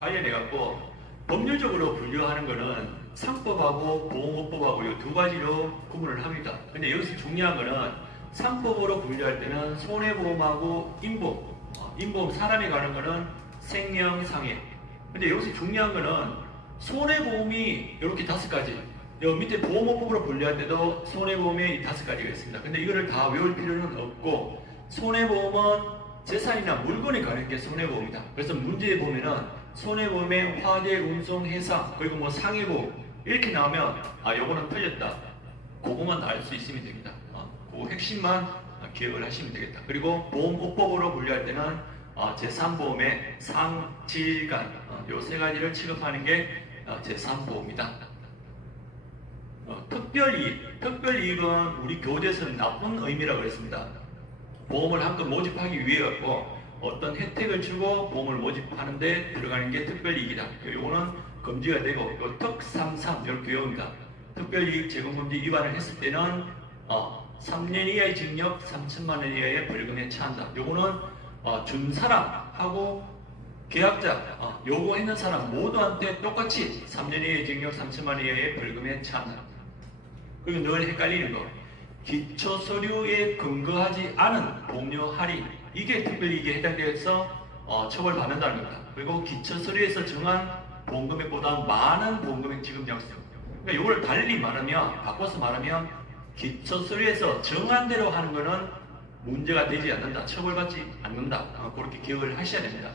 관련해 갖고 법률적으로 분류하는 거는 상법하고 보험업법하고 이 두 가지로 구분을 합니다. 근데 여기서 중요한 거는 상법으로 분류할 때는 손해보험하고 인보험, 인보험 사람이 가는 거는 생명상해. 근데 여기서 중요한 거는 손해보험이 이렇게 5가지. 여기 밑에 보험업법으로 분류할 때도 손해보험이 5가지가 있습니다. 근데 이거를 다 외울 필요는 없고 손해보험은 재산이나 물건에 관한 게 손해보험이다. 그래서 문제에 보면은 손해보험의 화재, 운송, 해상, 그리고 뭐 상해보험 이렇게 나오면 요거는 틀렸다. 그거만 알 수 있으면 됩니다. 그 핵심만 기억을 하시면 되겠다. 그리고 보험업법으로 분류할 때는 제3보험의 상, 질, 간 요 3가지를 취급하는 게 제3보험이다. 특별이익은 우리 교재에서는 나쁜 의미라고 했습니다. 보험을 한껏 모집하기 위해 갖고 어떤 혜택을 주고 보험을 모집하는데 들어가는 게 특별이익이다. 요거는 금지가 되고 요 특33 이렇게 외웁니다. 특별이익 제공금지 위반을 했을 때는 3년 이하의 징역 3천만 원 이하의 벌금에 처한다. 요거는 준 사람하고 계약자 요구했는 사람 모두한테 똑같이 3년 이하의 징역 3천만 원 이하의 벌금에 처한다. 그리고 늘 헷갈리는 거 기초 서류에 근거하지 않은 보험료 할인 이게 특별이익에 해당되어서 처벌받는다는 겁니다. 그리고 기초 서류에서 정한 보험금액보다 많은 보험금액 지급 약속. 그러니까 이걸 달리 말하면 바꿔서 말하면 기초 서류에서 정한 대로 하는 것은 문제가 되지 않는다. 처벌받지 않는다. 그렇게 기억을 하셔야 됩니다.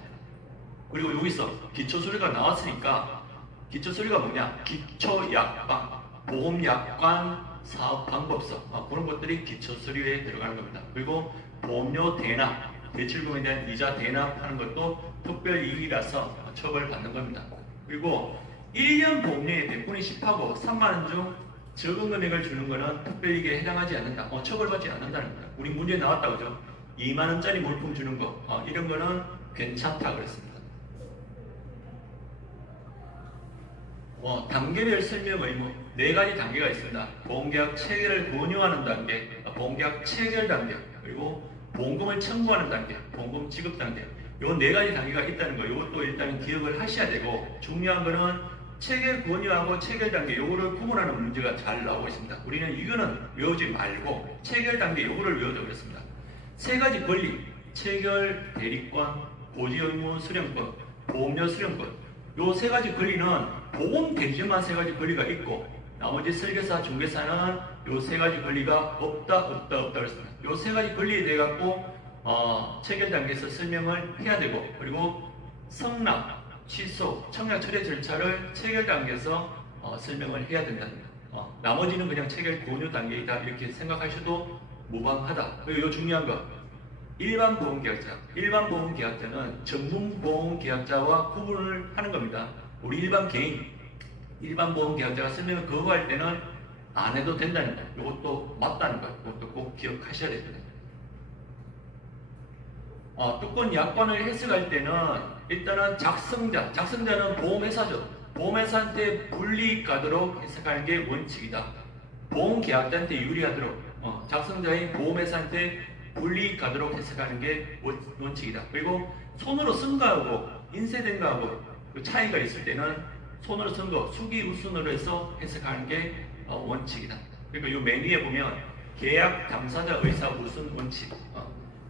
그리고 여기서 기초 서류가 나왔으니까 기초 서류가 뭐냐? 기초약관, 보험약관, 사업방법서 그런 것들이 기초 서류에 들어가는 겁니다. 그리고 보험료 대납, 대출금에 대한 이자 대납하는 것도 특별이익이라서 처벌받는 겁니다. 그리고 1년 보험료의 100분의 10하고 3만원 중 적은 금액을 주는 것은 특별이익에 해당하지 않는다. 처벌받지 않는다는 겁니다. 우리 문제에 나왔다 그죠? 2만원짜리 물품 주는 거 이런 거는 괜찮다 그랬습니다. 단계별 설명 의무 4가지 단계가 있습니다. 보험계약 체결을 권유하는 단계, 보험계약 체결 단계, 그리고 보험금을 청구하는 단계, 보험금 지급 단계. 요 4가지 단계가 있다는 거, 이것도 일단 기억을 하셔야 되고, 중요한 거는 체결 권유하고 체결 단계, 요거를 구분하는 문제가 잘 나오고 있습니다. 우리는 이거는 외우지 말고, 체결 단계 요거를 외우자고 했습니다. 3가지 권리, 체결, 대리권, 고지 의무 수령권, 보험료 수령권. 요 3가지 권리는 보험 대리점만 3가지 권리가 있고 나머지 설계사, 중개사는 요 3가지 권리가 없다 그랬습니다. 요 3가지 권리에 대해 갖고 체결 단계에서 설명을 해야 되고 그리고 성납, 취소, 청약 처리 절차를 체결 단계에서 설명을 해야 된다는 거예요. 나머지는 그냥 체결 권유 단계이다 이렇게 생각하셔도 무방하다. 그리고 요 중요한 거 일반 보험계약자는 전문 보험계약자와 구분을 하는 겁니다. 우리 일반 개인, 일반 보험계약자가 설명을 거부할 때는 안 해도 된다는 거. 이것도 맞다는 거. 이것도 꼭 기억하셔야 됩니다. 특권 약관을 해석할 때는 일단은 작성자는 보험회사죠. 보험회사한테 불이익 가도록 해석하는 게 원칙이다. 보험계약자한테 유리하도록 작성자인 보험회사한테 불이익 가도록 해석하는 게 원칙이다. 그리고 손으로 쓴 거하고 인쇄된 거하고 그 차이가 있을 때는 손으로 쓴 거 수기 우순으로 해서 해석하는 게 원칙이다. 그리고 이 메뉴에 보면 계약 당사자 의사 우순 원칙.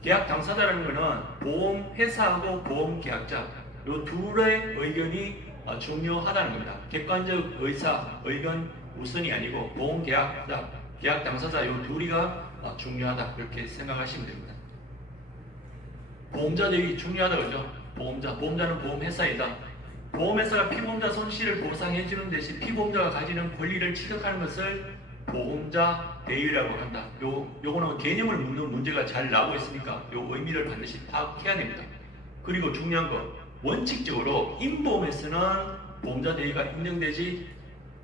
계약 당사자라는 거는 보험회사하고 보험계약자 이 둘의 의견이 중요하다는 겁니다. 객관적 의견 우선이 아니고 보험계약자, 계약 당사자 이 둘이가 중요하다 그렇게 생각하시면 됩니다. 보험자 대위 중요하다 그죠? 보험자는 보험회사이다. 보험회사가 피보험자 손실을 보상해주는 대신 피보험자가 가지는 권리를 취득하는 것을 보험자 대위라고 한다. 요거는 개념을 묻는 문제가 잘 나오고 있으니까 요 의미를 반드시 파악해야 됩니다. 그리고 중요한 거 원칙적으로 인보험에서는 보험자 대위가 인정되지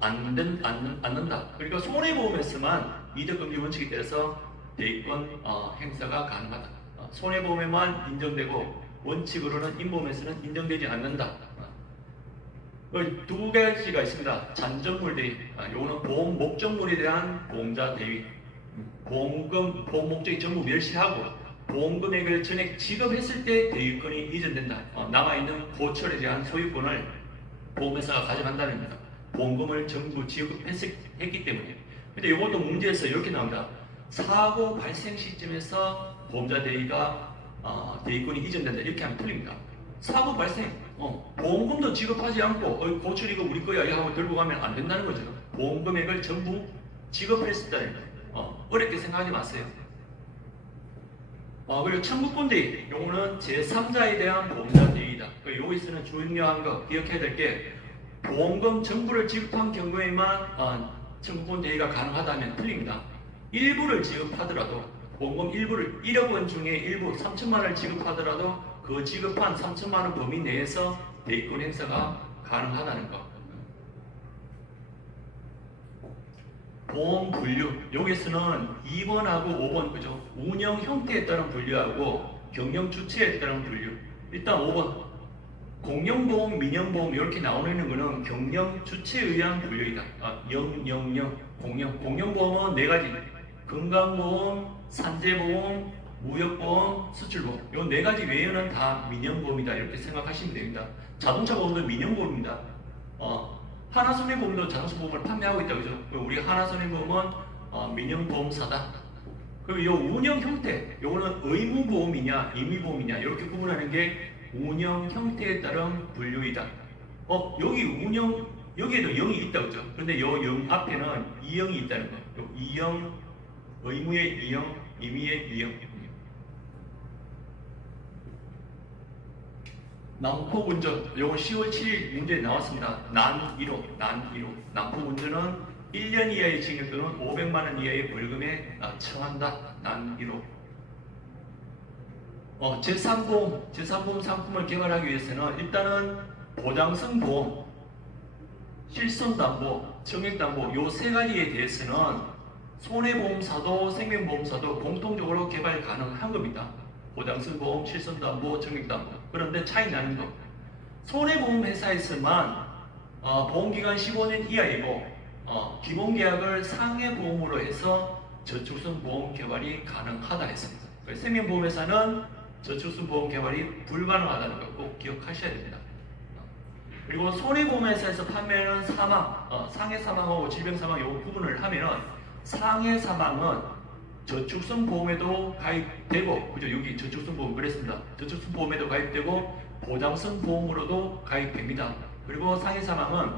않는다. 그러니까 손해보험에서만 이득금지 원칙에 따라서 대위권 행사가 가능하다. 손해보험에만 인정되고 원칙으로는 인보험에서는 인정되지 않는다. 2가지가 있습니다. 잔정물 대위. 요거는 보험 목적물에 대한 보험자 대위. 보험 목적이 전부 멸시하고 보험금액을 전액 지급했을 때 대유권이 이전된다. 남아있는 고철에 대한 소유권을 보험회사가 가져간다는 겁니다. 보험금을 전부 지급했기 때문에. 근데 이것도 문제에서 이렇게 나옵니다. 사고 발생 시점에서 보험자 대위가 대위권이 이전된다. 이렇게 하면 틀립니다. 사고 발생, 보험금도 지급하지 않고 고철 이거 우리 거야 하고 들고 가면 안 된다는 거죠. 보험금액을 전부 지급했다는 거예요. 어렵게 생각하지 마세요. 그리고 청구권 대위, 요거는 제3자에 대한 보험자 대위다. 여기서는 중요한 거 기억해야 될 게 보험금 전부를 지급한 경우에만 청구권 대위가 가능하다면 틀립니다. 일부를 지급하더라도 보험금 일부를 1억 원 중에 일부 3천만 원을 지급하더라도 그 지급한 3천만 원 범위 내에서 대위권 행사가 가능하다는 것. 보험 분류, 여기서는 2번하고 5번 그죠? 운영 형태에 따른 분류하고 경영 주체에 따른 분류. 일단 5번 공영보험, 민영보험 이렇게 나오는 거는 경영 주체에 의한 분류이다. 공영보험은 4가지 건강보험, 산재보험, 무역보험, 수출보험 이 4가지 외에는 다 민영보험이다 이렇게 생각하시면 됩니다. 자동차보험도 민영보험입니다. 하나손해보험도 자동차보험을 판매하고 있다 그죠? 우리 하나손해보험은 민영보험사다. 그리고 이 운영 형태, 요거는 의무보험이냐 임의보험이냐 이렇게 구분하는 게 운영 형태에 따른 분류이다. 여기 운영, 여기에도 0이 있다 그죠? 그런데 이 0 앞에는 2형이 있다는 거. 2형, 의무의 2형, 임의의 2형. 난폭운전, 요거 10월 7일 문제에 나왔습니다. 난 1호. 난폭운전은 1년 이하의 징역 또는 500만 원 이하의 벌금에 처한다. 난 1호. 제3보험 상품을 개발하기 위해서는 일단은 보장성 보험, 실손담보, 정액담보 요 3가지에 대해서는 손해보험사도 생명보험사도 공통적으로 개발 가능한 겁니다. 보장성 보험, 실손담보, 정액담보. 그런데 차이 나는 거. 손해보험 회사에서만 보험기간 15년 이하이고 기본계약을 상해보험으로 해서 저축성 보험 개발이 가능하다 했습니다. 생명보험 회사는 저축성 보험 개발이 불가능하다는 걸 꼭 기억하셔야 됩니다. 그리고 손해보험회사에서 판매하는 사망, 상해 사망하고 질병 사망 요 구분을 하면은 상해 사망은 저축성 보험에도 가입되고, 그죠? 여기 저축성 보험 그랬습니다. 저축성 보험에도 가입되고 보장성 보험으로도 가입됩니다. 그리고 상해 사망은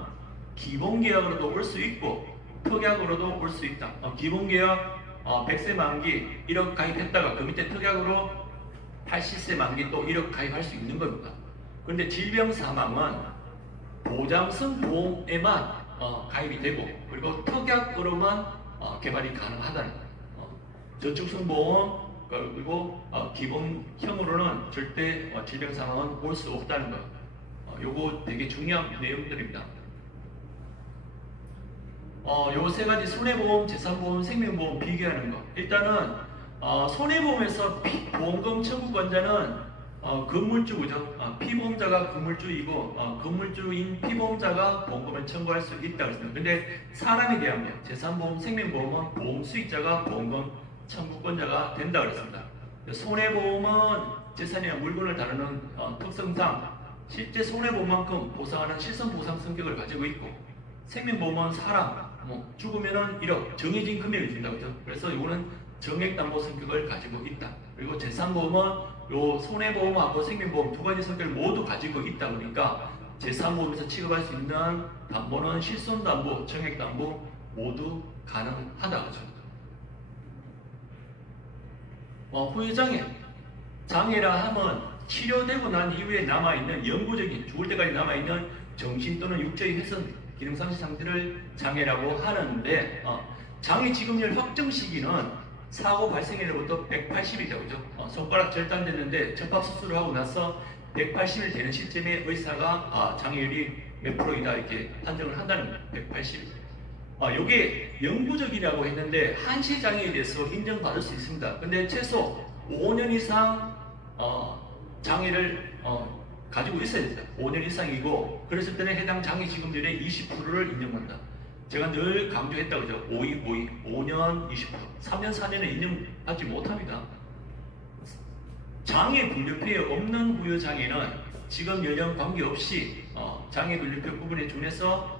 기본계약으로도 올 수 있고 특약으로도 올 수 있다. 기본계약 100세 만기 1억 가입했다가 그 밑에 특약으로 80세 만기 또 1억 가입할 수 있는 겁니다. 그런데 질병 사망은 보장성 보험에만 가입이 되고 그리고 특약으로만 개발이 가능하다는 거예요. 저축성 보험 그리고 기본형으로는 절대 질병 사망은 올 수 없다는 거. 요거 되게 중요한 내용들입니다. 요 3가지 손해보험, 재산보험, 생명보험 비교하는 거. 일단은 손해보험에서 보험금 청구권자는 건물주죠. 피보험자가 건물주이고 건물주인 피보험자가 보험금을 청구할 수 있다고 했습니다. 근데 사람에 대한 거, 재산보험, 생명보험은 보험 수익자가 보험금 청구권자가 된다고 했습니다. 손해보험은 재산이나 물건을 다루는 특성상 실제 손해보험만큼 보상하는 실손보상 성격을 가지고 있고 생명보험은 사람, 죽으면은 1억 정해진 금액을 준다고 그죠? 그래서 이거는 정액담보 성격을 가지고 있다. 그리고 재산보험은 요 손해보험하고 생명보험 2가지 성격을 모두 가지고 있다 보니까 재산보험에서 취급할 수 있는 담보는 실손담보, 정액담보 모두 가능하다 그죠? 후유장애, 장애라 하면 치료되고 난 이후에 남아있는 영구적인 죽을 때까지 남아있는 정신 또는 육체의 훼손 기능상실 상태를 장애라고 하는데 장애 지급률 확정 시기는 사고 발생일로부터 180일이죠. 그죠? 손가락 절단됐는데 접합수술을 하고 나서 180일 되는 시점에 의사가 장애율이 몇 프로이다 이렇게 판정을 한다는 거예요. 180일. 이게 영구적이라고 했는데 한시장애에 대해서 인정받을 수 있습니다. 근데 최소 5년 이상 장애를 가지고 있어야 됩니다. 5년 이상이고 그랬을 때는 해당 장애 지급률의 20%를 인정한다. 제가 늘 강조했다 그죠? 5년 20%, 3년 4년은 인정받지 못합니다. 장애 분류표에 없는 부유장애는 지급 연령 관계없이 장애 분류표 부분에 준해서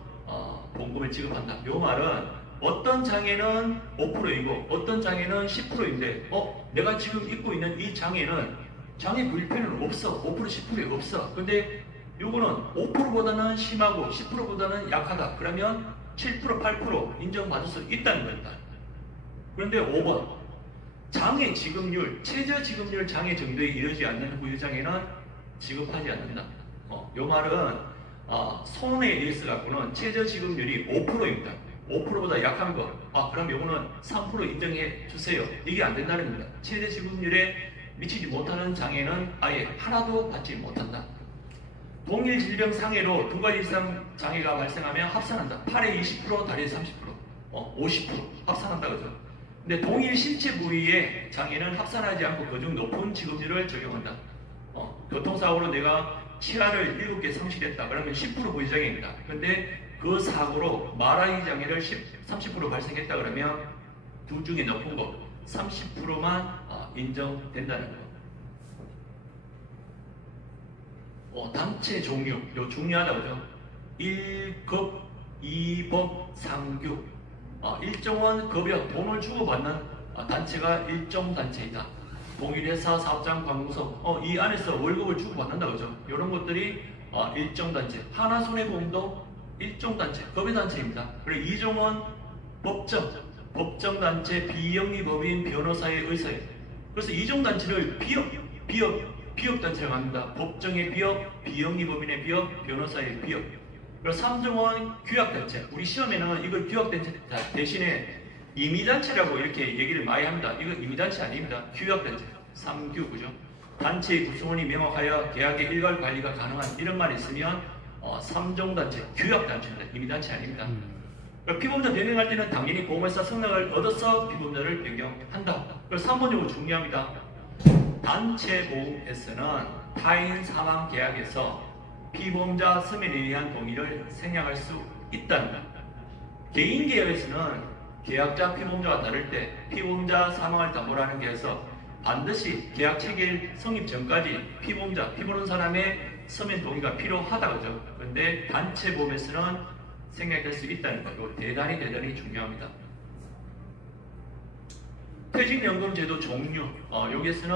보험금을 지급한다. 이 말은 어떤 장애는 5%이고 어떤 장애는 10%인데 내가 지금 입고 있는 이 장애는 장애 분류표는 없어. 5% 10%에 없어. 근데 요거는 5%보다는 심하고 10%보다는 약하다. 그러면 7% 8% 인정받을 수 있다는 겁니다. 그런데 5번 장애 지급률, 최저 지급률 장애 정도에 이르지 않는 부유장애는 지급하지 않는다. 요 말은 손해에 의해서 갖고는 최저 지급률이 5%입니다. 5%보다 약한 거, 그럼 요거는 3% 인정해 주세요. 이게 안 된다는 겁니다. 최저 지급률에 미치지 못하는 장애는 아예 하나도 받지 못한다. 동일 질병 상해로 두 가지 이상 장애가 발생하면 합산한다. 팔에 20%, 다리에 30%, 50% 합산한다 그죠? 근데 동일 신체 부위의 장애는 합산하지 않고 그중 높은 지급률을 적용한다. 교통사고로 내가 치아를 7개 상실했다. 그러면 10% 부유장애입니다. 근데 그 사고로 말하기 장애를 30% 발생했다 그러면 둘 중에 높은 거 30%만 인정된다는 거. 단체 종류, 요 중요하다 그죠? 1급, 2법, 3급. 일정원 급여, 돈을 주고받는 단체가 일종 단체이다. 동일회사, 사업장, 관공서, 이 안에서 월급을 주고받는다 그죠? 이런 것들이 일종 단체. 하나손해보험도 일종 단체, 급여 단체입니다. 그리고 이종원 법정 단체, 비영리법인, 변호사의 의사예요. 그래서 이종 단체를 비업 단체라고 합니다. 법정의 비업, 비영리법인의 비업, 변호사의 비업. 그리고 3종원 규약단체. 우리 시험에는 이걸 규약단체 대신에 임의단체라고 이렇게 얘기를 많이 합니다. 이거 임의단체 아닙니다. 규약단체. 3규, 그죠? 단체의 구성원이 명확하여 계약의 일괄 관리가 가능한 이런 말이 있으면 3종단체, 규약단체입니다. 임의단체 아닙니다. 피보험자 변경할 때는 당연히 보험회사 성능을 얻어서 피보험자를 변경한다. 그래서 3번 요거 중요합니다. 단체 보험에서는 타인 사망 계약에서 피보험자 서면에 의한 동의를 생략할 수 있다는 것. 개인 계약에서는 계약자 피보험자와 다를 때 피보험자 사망을 담보로 하는 계약에서 반드시 계약 체결 성립 전까지 피 보는 사람의 서면 동의가 필요하다 그죠? 그런데 단체 보험에서는 생략될 수 있다는 것. 대단히 중요합니다. 퇴직연금제도 종류. 여기에서는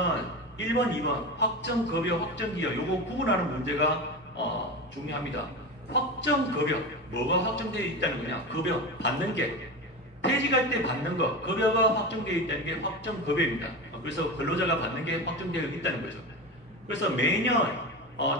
1번, 2번 확정급여, 확정기여 요거 구분하는 문제가 중요합니다. 확정급여, 뭐가 확정되어 있다는 거냐? 급여 받는 게 퇴직할 때 받는 거, 급여가 확정되어 있다는 게 확정급여입니다. 그래서 근로자가 받는 게 확정되어 있다는 거죠. 그래서 매년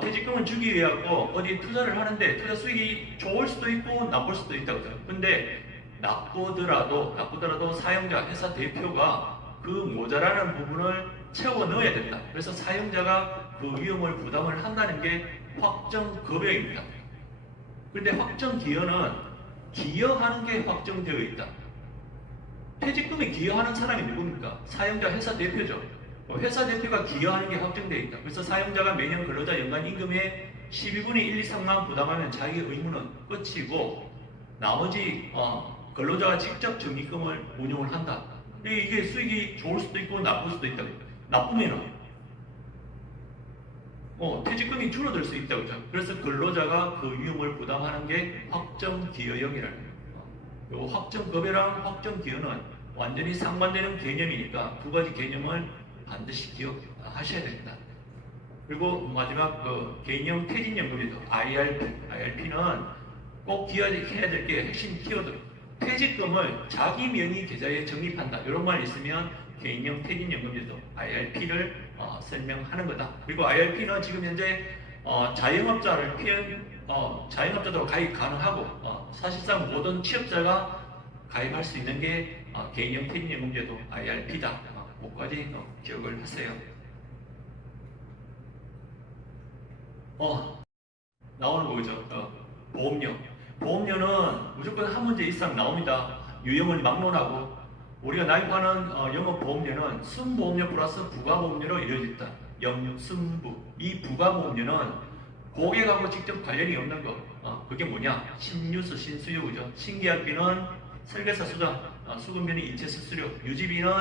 퇴직금을 주기 위해 어디 투자를 하는데 투자 수익이 좋을 수도 있고 나쁠 수도 있다고 그죠. 근데 나쁘더라도 사용자, 회사 대표가 그 모자라는 부분을 채워 넣어야 된다. 그래서 사용자가 그 위험을 부담을 한다는 게 확정급여입니다. 그런데 확정기여는 기여하는 게 확정되어 있다. 퇴직금에 기여하는 사람이 누굽니까? 사용자, 회사 대표죠. 회사 대표가 기여하는 게 확정되어 있다. 그래서 사용자가 매년 근로자 연간 임금의 12분의 1 이상만 부담하면 자기 의무는 끝이고 나머지 근로자가 직접 적립금을 운용을 한다. 이게 수익이 좋을 수도 있고 나쁠 수도 있다. 나쁘면은 퇴직금이 줄어들 수 있다고 그죠. 그래서 근로자가 그 위험을 부담하는 게 확정기여형이라는 거예요. 요 확정급여랑 확정기여는 완전히 상반되는 개념이니까 두 가지 개념을 반드시 기억하셔야 됩니다. 그리고 마지막 개인형 퇴직연금제도 IRP는 꼭 기억해야 될 게 핵심 키워드. 퇴직금을 자기 명의 계좌에 적립한다. 이런 말 있으면 개인형 퇴직연금제도 IRP를 설명하는 거다. 그리고 IRP는 지금 현재 자영업자도 가입 가능하고 사실상 모든 취업자가 가입할 수 있는 게 개인형 퇴직연금제도 IRP다. 그것까지 기억을 하세요. 나오는 거죠. 보험료. 보험료는 무조건 한 문제 이상 나옵니다. 유형을 막론하고 우리가 납입하는 영업보험료는 순보험료 플러스 부가보험료로 이루어져 있다. 순부. 이 부가보험료는 고객하고 직접 관련이 없는 거. 그게 뭐냐? 신유수, 신수요, 그죠? 신계약비는 설계사 수당, 수급비는 인체 수수료, 유지비는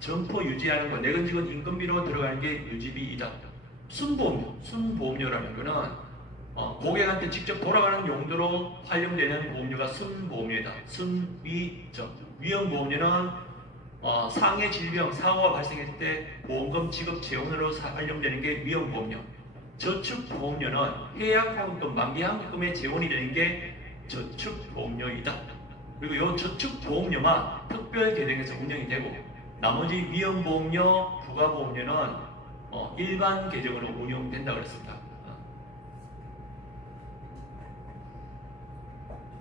점포 유지하는 거, 내건직원 인건비로 들어가는 게 유지비이다. 순보험료라는 거는 고객한테 직접 돌아가는 용도로 활용되는 보험료가 순보험료이다. 순위점. 위험보험료는 상해 질병, 사고가 발생했을 때 보험금 지급 재원으로 활용되는 게 위험보험료. 저축보험료는 해약환급금, 만기환급금의 재원이 되는 게 저축보험료이다. 그리고 이 저축보험료만 특별 계정에서 운영이 되고 나머지 위험보험료, 부가보험료는 일반 계정으로 운용된다고 그랬습니다.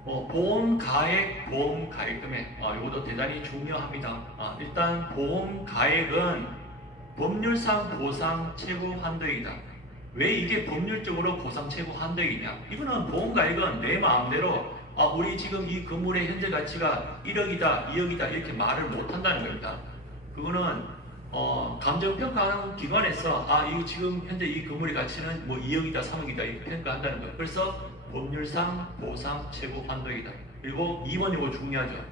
보험가액, 보험가액금액 이것도 대단히 중요합니다. 일단 보험가액은 법률상 보상 최고 한도액이다. 왜 이게 법률적으로 보상 최고 한도액이냐? 이거는 보험가액은 내 마음대로 우리 지금 이 건물의 현재 가치가 1억이다, 2억이다 이렇게 말을 못한다는 겁니다. 그거는 감정평가하는 기관에서 이거 지금 현재 이 건물의 가치는 뭐 2억이다, 3억이다 이렇게 평가한다는 거예요. 그래서 법률상 보상 최고 한도이다. 그리고 2번 이거 중요하죠.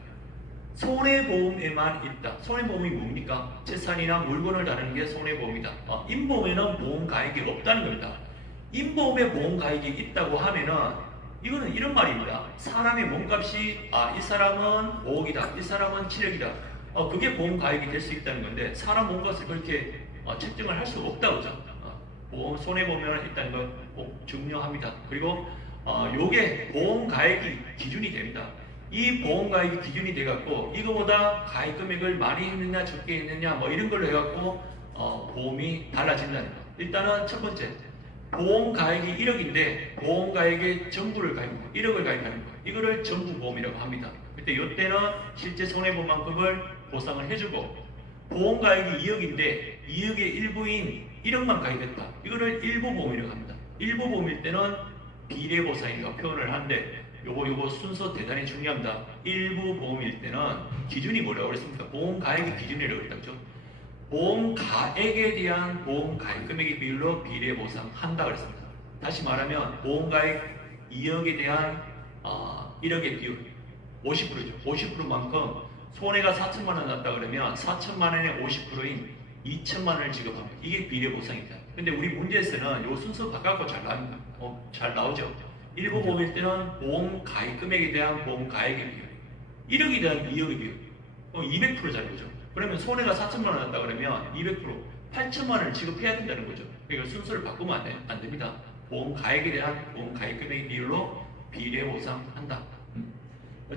손해보험에만 있다. 손해보험이 뭡니까? 재산이나 물건을 다루는 게 손해보험이다. 인보험에는 보험가액이 없다는 겁니다. 인보험에 보험가액이 있다고 하면은 이거는 이런 말입니다. 사람의 몸값이 이 사람은 5억이다. 이 사람은 7억이다. 그게 보험가액이 될 수 있다는 건데 사람 몸값을 그렇게 책정을 할 수가 없다고 하죠. 손해보험에는 있다는 걸 꼭 중요합니다. 그리고 요게 보험가액이 기준이 됩니다. 이 보험가액이 기준이 돼갖고 이거보다 가액 금액을 많이 했느냐 적게 했느냐 뭐 이런 걸로 해갖고 보험이 달라진다는 거. 일단은 첫 번째 보험가액이 1억인데 보험가액의 전부를 가입합니다. 1억을 가입하는 거. 이거를 전부보험이라고 합니다. 그때 이때는 실제 손해보험만큼을 보상을 해주고 보험가액이 2억인데 2억의 일부인 1억만 가입했다. 이거를 일부보험이라고 합니다. 일부보험일 때는 비례보상이라고 표현을 하는데 요거 순서 대단히 중요합니다. 일부 보험일 때는 기준이 뭐라고 그랬습니까? 보험가액의 기준이라고 그랬죠. 보험가액에 대한 보험가액 금액의 비율로 비례보상한다 그랬습니다. 다시 말하면 보험가액 2억에 대한 1억의 비율 50%죠. 50%만큼 손해가 4천만 원 났다 그러면 4천만 원의 50%인 2천만 원을 지급합니다. 이게 비례보상입니다. 근데 우리 문제에서는 이 순서 바꿔서 잘 나오죠. 일부 보험일 때는 보험 가입 금액에 대한 보험 가액의 비율, 1억에 대한 2억의 비율, 200%짜리 거죠. 그러면 손해가 4천만 원 났다 그러면 200%, 8천만 원을 지급해야 된다는 거죠. 그러니까 순서를 바꾸면 안 됩니다. 보험 가액에 대한 보험 가입 금액의 비율로 비례 보상한다.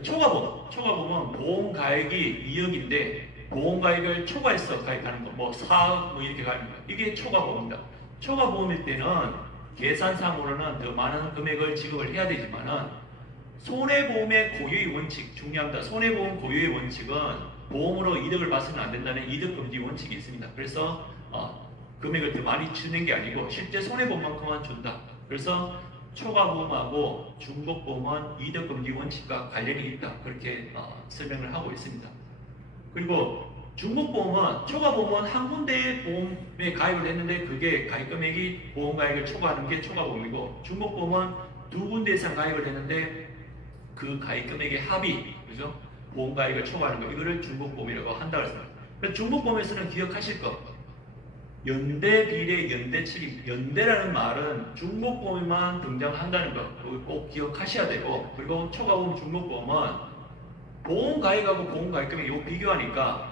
초과보험은 보험 가액이 2억인데 보험 가액을 초과해서 가입하는 거, 뭐 4억 뭐 이렇게 가입합니다. 이게 초과보험입니다. 초과보험일 때는 계산상으로는 더 많은 금액을 지급을 해야 되지만은 손해보험의 고유의 원칙 중요합니다. 손해보험 고유의 원칙은 보험으로 이득을 봐서는 안 된다는 이득금지 원칙이 있습니다. 그래서 금액을 더 많이 주는 게 아니고 실제 손해보험만큼만 준다. 그래서 초과보험하고 중복보험은 이득금지 원칙과 관련이 있다. 그렇게 설명을 하고 있습니다. 그리고 중복보험은 초과보험은 한 군데의 보험에 가입을 했는데 그게 가입금액이 보험가액을 초과하는 게 초과보험이고 중복보험은 두 군데 이상 가입을 했는데 그 가입금액의 합이 그죠? 보험가액을 초과하는 거 이거를 중복보험이라고 한다고 했습니다. 그래서 중복보험에서는 기억하실 거 연대 비례 연대 책임 연대라는 말은 중복보험에만 등장한다는 거 꼭 기억하셔야 되고 그리고 초과보험 중복보험은 보험가액하고 보험가입금액 이거 비교하니까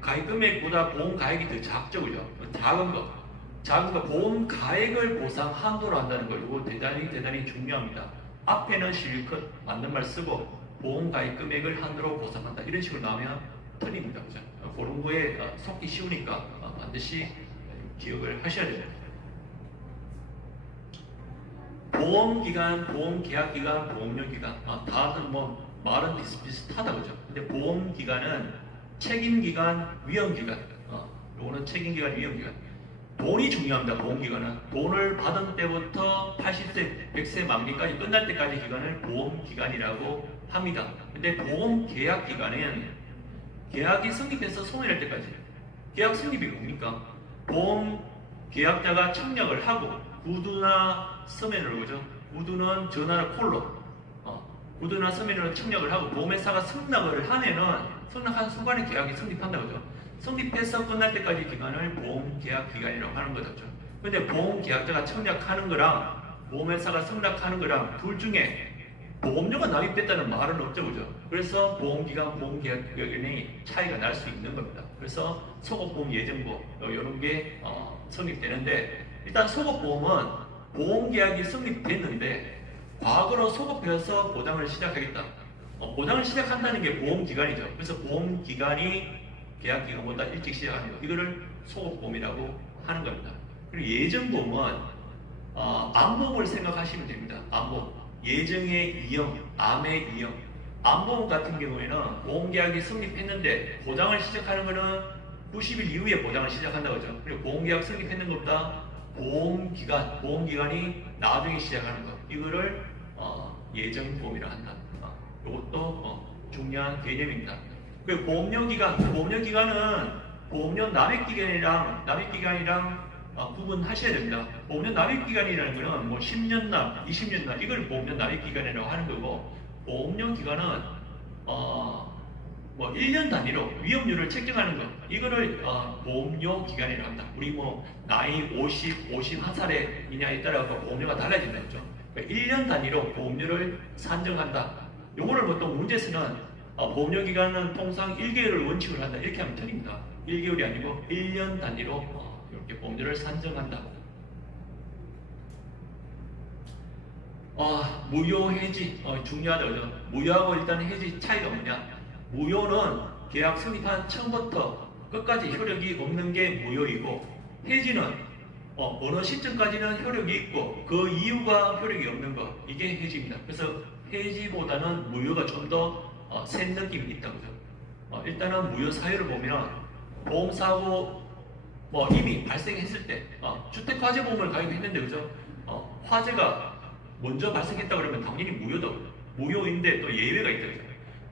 가입금액보다 보험가액이 더 작죠, 그죠? 작은 거, 보험가액을 보상 한도로 한다는 거, 이거 대단히 중요합니다. 앞에는 실컷 맞는 말 쓰고, 보험가입금액을 한도로 보상한다. 이런 식으로 나오면 틀립니다, 그죠? 그런 거에 속기 쉬우니까 반드시 기억을 하셔야 됩니다. 보험기간, 보험계약기간, 보험료기간, 다들 뭐 말은 비슷하다, 그죠? 근데 보험기간은 책임기간, 위험기간. 요거는 책임기간, 위험기간. 돈이 중요합니다. 보험기간은. 돈을 받은 때부터 80세, 100세 만기까지 끝날 때까지 기간을 보험기간이라고 합니다. 근데 보험계약기간은 계약이 성립해서 소멸할 때까지. 계약 성립이 뭡니까? 보험계약자가 청약을 하고 구두나 서면으로 그죠? 구두는 전화나 콜로 구두나 서면으로 청약을 하고 보험회사가 승낙을 하면은 승낙한 순간에 계약이 성립한다고 하죠. 성립해서 끝날 때까지 기간을 보험계약 기간이라고 하는 거죠. 근데 보험계약자가 청약하는 거랑 보험회사가 승낙하는 거랑 둘 중에 보험료가 납입됐다는 말은 없죠, 그죠? 그래서 보험기간, 보험계약 기간이 차이가 날 수 있는 겁니다. 그래서 속업보험 예정보 이런 게 성립되는데, 일단 속업보험은 보험계약이 성립됐는데 과거로 소급해서 보장을 시작하겠다. 보장을 시작한다는 게 보험기간이죠. 그래서 보험기간이 계약기간보다 일찍 시작하는 거, 이거를 소급보험이라고 하는 겁니다. 그리고 예정보험은 암보험을 생각하시면 됩니다. 암보험. 예정의 이형, 암의 이형. 암보험 같은 경우에는 보험계약이 성립했는데 보장을 시작하는 거는 90일 이후에 보장을 시작한다고 하죠. 그리고 보험계약 성립했는 것보다 보험기간이 나중에 시작하는 것, 이거를 예정보험이라 한다. 이것도 중요한 개념입니다. 그리고 보험료기간은 보험료 납입기간이랑 구분하셔야 됩니다. 보험료 납입기간이라는 거는 뭐 10년 납, 20년 납, 이걸 보험료 납입기간이라고 하는 거고, 보험료 기간은 뭐 1년 단위로 위험률을 책정하는 것, 이거를 보험료 기간이라고 한다. 우리 뭐 나이 50, 51살에 이냐에 따라 보험료가 달라진다 그죠? 그러니까 1년 단위로 보험료를 산정한다. 요거를 보통 문제에서는 보험료 기간은 통상 1개월을 원칙으로 한다, 이렇게 하면 틀립니다. 1개월이 아니고 1년 단위로 이렇게 보험료를 산정한다. 무효 해지 중요하다 그죠? 무효하고 일단 해지 차이가 뭐냐? 무효는 계약 성립한 처음부터 끝까지 효력이 없는 게 무효이고, 해지는 어느 시점까지는 효력이 있고 그 이유가 효력이 없는 거, 이게 해지입니다. 그래서 해지보다는 무효가 좀 더 센 느낌이 있다 그죠? 일단은 무효 사유를 보면 보험사고 이미 발생했을 때 주택화재보험을 가입했는데 그죠? 화재가 먼저 발생했다 그러면 당연히 무효인데 또 예외가 있다 그죠?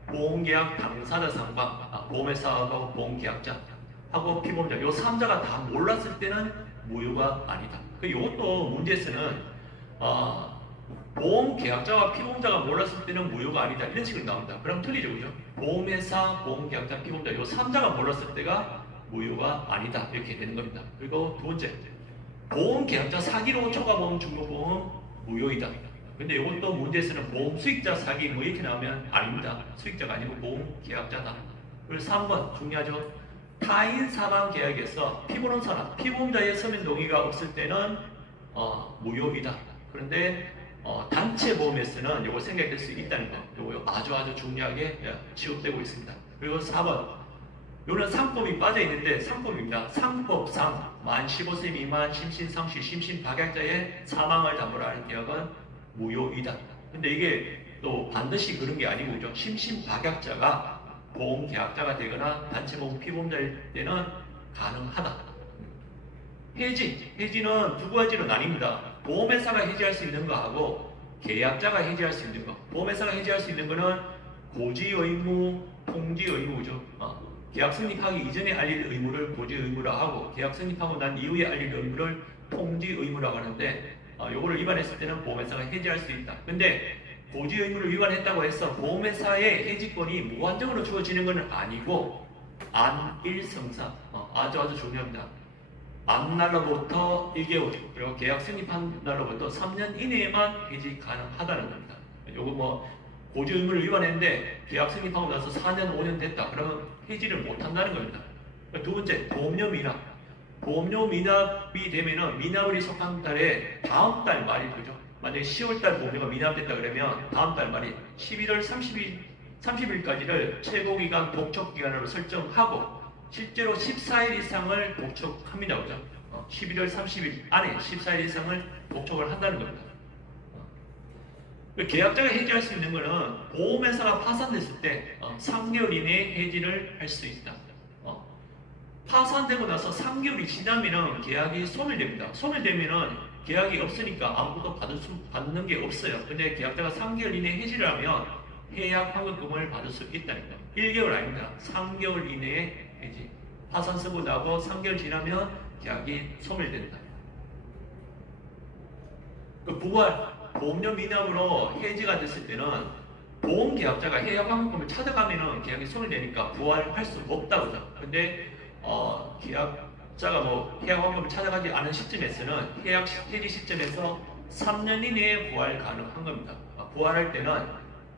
보험계약 당사자 상방, 보험회사하고 보험계약자하고 피보험자, 요 3자가 다 몰랐을 때는 무효가 아니다. 이것도 문제에서는 보험계약자와 피보험자가 몰랐을 때는 무효가 아니다, 이런 식으로 나옵니다. 그럼 틀리죠, 그죠? 보험회사, 보험계약자, 피보험자, 요 3자가 몰랐을 때가 무효가 아니다, 이렇게 되는 겁니다. 그리고 두 번째, 보험계약자 사기로 초과보험, 중도보험 무효이다. 근데 이것도 문제에서는 보험 수익자 사기 이렇게 나오면 아닙니다. 수익자가 아니고 보험 계약자다. 그리고 3번 중요하죠. 타인 사망 계약에서 피보험사나 피보험자의 서면 동의가 없을 때는 무효이다. 그런데 단체 보험에서는 이거 생각될 수 있다는 거, 이거 아주 중요하게 취급되고 있습니다. 그리고 4번, 이거는 상법이 빠져 있는데 상법입니다. 상법상 만 15세 미만 심신상실 심신박약자의 사망을 담보로 하는 계약은 무효이다. 근데 이게 또 반드시 그런 게 아니고, 그죠? 심신박약자가 보험계약자가 되거나 단체보험 피보험자일 때는 가능하다. 해지는 두 가지로 나뉩니다. 보험회사가 해지할 수 있는 거하고 계약자가 해지할 수 있는 거. 보험회사가 해지할 수 있는 거는 고지 의무, 통지 의무죠. 계약 성립하기 이전에 알릴 의무를 고지 의무라 하고, 계약 성립하고 난 이후에 알릴 의무를 통지 의무라고 하는데, 요거를 위반했을 때는 보험회사가 해지할 수 있다. 근데 고지 의무를 위반했다고 해서 보험회사의 해지권이 무한정으로 주어지는 것은 아니고, 안일성사, 아주 중요합니다. 암날로부터 1개월, 그리고 계약 성립한 날로부터 3년 이내에만 해지 가능하다는 겁니다. 요거 고지 의무를 위반했는데 계약 성립하고 나서 4년, 5년 됐다, 그러면 해지를 못한다는 겁니다. 두 번째, 보험료 미납. 보험료 미납이 되면은 미납일이 속한 달에 다음 달 말일 거죠. 만약에 10월달 보험료가 미납됐다 그러면 다음 달 말일 11월 30일까지를 최고기간 독촉기간으로 설정하고, 실제로 14일 이상을 독촉합니다. 그죠? 11월 30일 안에 14일 이상을 독촉을 한다는 겁니다. 계약자가 해지할 수 있는 것은 보험회사가 파산됐을 때 3개월 이내에 해지를 할 수 있다. 파산되고 나서 3개월이 지나면은 계약이 소멸됩니다. 소멸되면은 계약이 없으니까 아무것도 받는 게 없어요. 근데 계약자가 3개월 이내에 해지를 하면 해약 환급금을 받을 수 있다는 거예요. 1개월 아닙니다. 3개월 이내에 해지. 파산 쓰고 나고 3개월 지나면 계약이 소멸된다. 부활, 보험료 미납으로 해지가 됐을 때는 보험계약자가 해약환급금을 찾아가면은 계약이 소멸되니까 부활할 수 없다고죠. 근데 계약자가 뭐 해약환급을 찾아가지 않은 시점에서는 해약 해지 시점에서 3년 이내에 부활 가능한 겁니다. 부활할 때는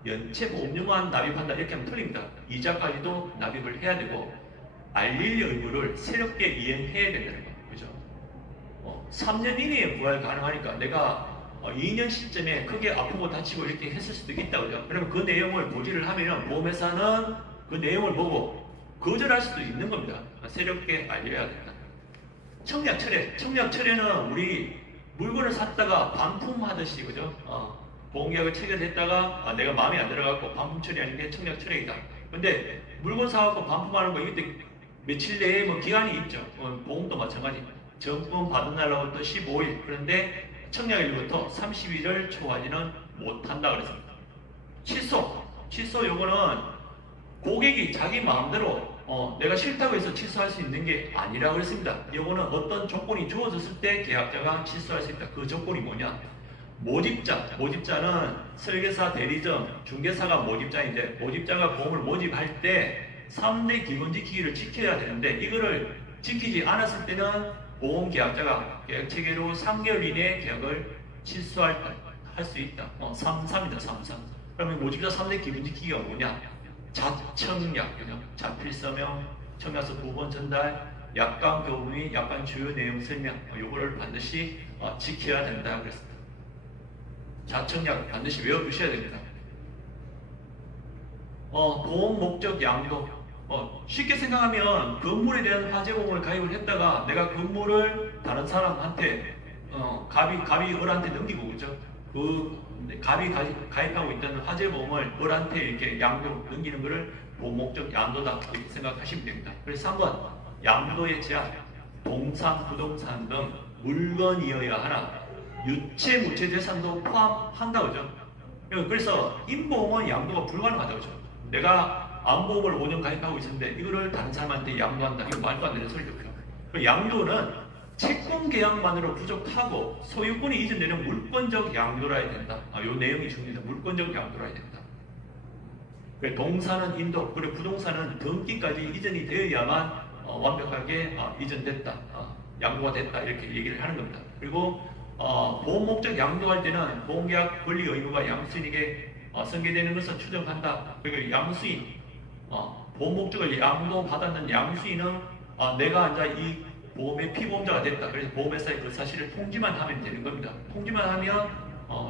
연체 보험료만 납입한다 이렇게 하면 틀립니다. 이자까지도 납입을 해야 되고 알릴 의무를 새롭게 이행해야 된다는 거예요. 그죠? 3년 이내에 부활 가능하니까 내가 2년 시점에 크게 아프고 다치고 이렇게 했을 수도 있다고요. 그러면 그 내용을 고지를 하면 보험회사는 그 내용을 보고 거절할 수도 있는 겁니다. 새롭게 알려야 된다. 청약 철회. 청약 철회는 우리 물건을 샀다가 반품하듯이, 그죠? 보험계약을 체결했다가 내가 마음에 안 들어갖고 반품 처리하는 게 청약 철회이다. 근데 물건 사갖고 반품하는 거 이때 며칠 내에 뭐 기한이 있죠. 보험도 마찬가지. 정품 받은 날로부터 15일. 그런데 청약일부터 30일을 초과하지는 못한다 그랬습니다. 취소 요거는 고객이 자기 마음대로 내가 싫다고 해서 취소할 수 있는 게 아니라고 했습니다. 요거는 어떤 조건이 주어졌을 때 계약자가 취소할 수 있다. 그 조건이 뭐냐? 모집자는 설계사, 대리점, 중개사가 모집자인데 모집자가 보험을 모집할 때 3대 기본 지키기를 지켜야 되는데 이거를 지키지 않았을 때는 보험계약자가 계약 체결 후 3개월 이내에 계약을 취소할 수 있다. 3.3이다. 3.3. 그러면 모집자 3대 기본 지키기가 뭐냐? 자청약, 자필 서명, 청약서 부본 전달, 약관 교부 및 약관 주요 내용 설명, 요거를 반드시 지켜야 된다 그랬습니다. 자청약 반드시 외워두셔야 됩니다. 보험 목적 양도. 쉽게 생각하면 건물에 대한 화재보험을 가입을 했다가 내가 건물을 다른 사람한테 갑이 을한테 넘기고, 그죠? 갑이 가입하고 있던 화재보험을 을한테 이렇게 양도 넘기는 것을 보험 목적 양도다 이렇게 생각하시면 됩니다. 그래서 3번 양도의 제한. 동산, 부동산 등 물건이어야 하나 유체, 무체 재산도 포함한다, 그죠? 그래서 인보험은 양도가 불가능하다, 그죠? 내가 암보험을 5년 가입하고 있었는데 이거를 다른 사람한테 양도한다. 이거 말도 안 되는 소리죠. 양도는 채권 계약만으로 부족하고 소유권이 이전되는 물권적 양도라 해야 된다. 이 내용이 중요합니다. 물권적 양도라 해야 된다. 동산은 인도, 그리고 부동산은 등기까지 이전이 되어야만 완벽하게 이전됐다, 양도가 됐다 이렇게 얘기를 하는 겁니다. 그리고 보험 목적 양도할 때는 보험계약 권리 의무가 양수인에게 승계되는 것을 추정한다. 그리고 양수인, 보험 목적을 양도받았는 양수인은 내가 이제 이 보험의 피보험자가 됐다. 그래서 보험회사에 그 사실을 통지만 하면 되는 겁니다. 통지만 하면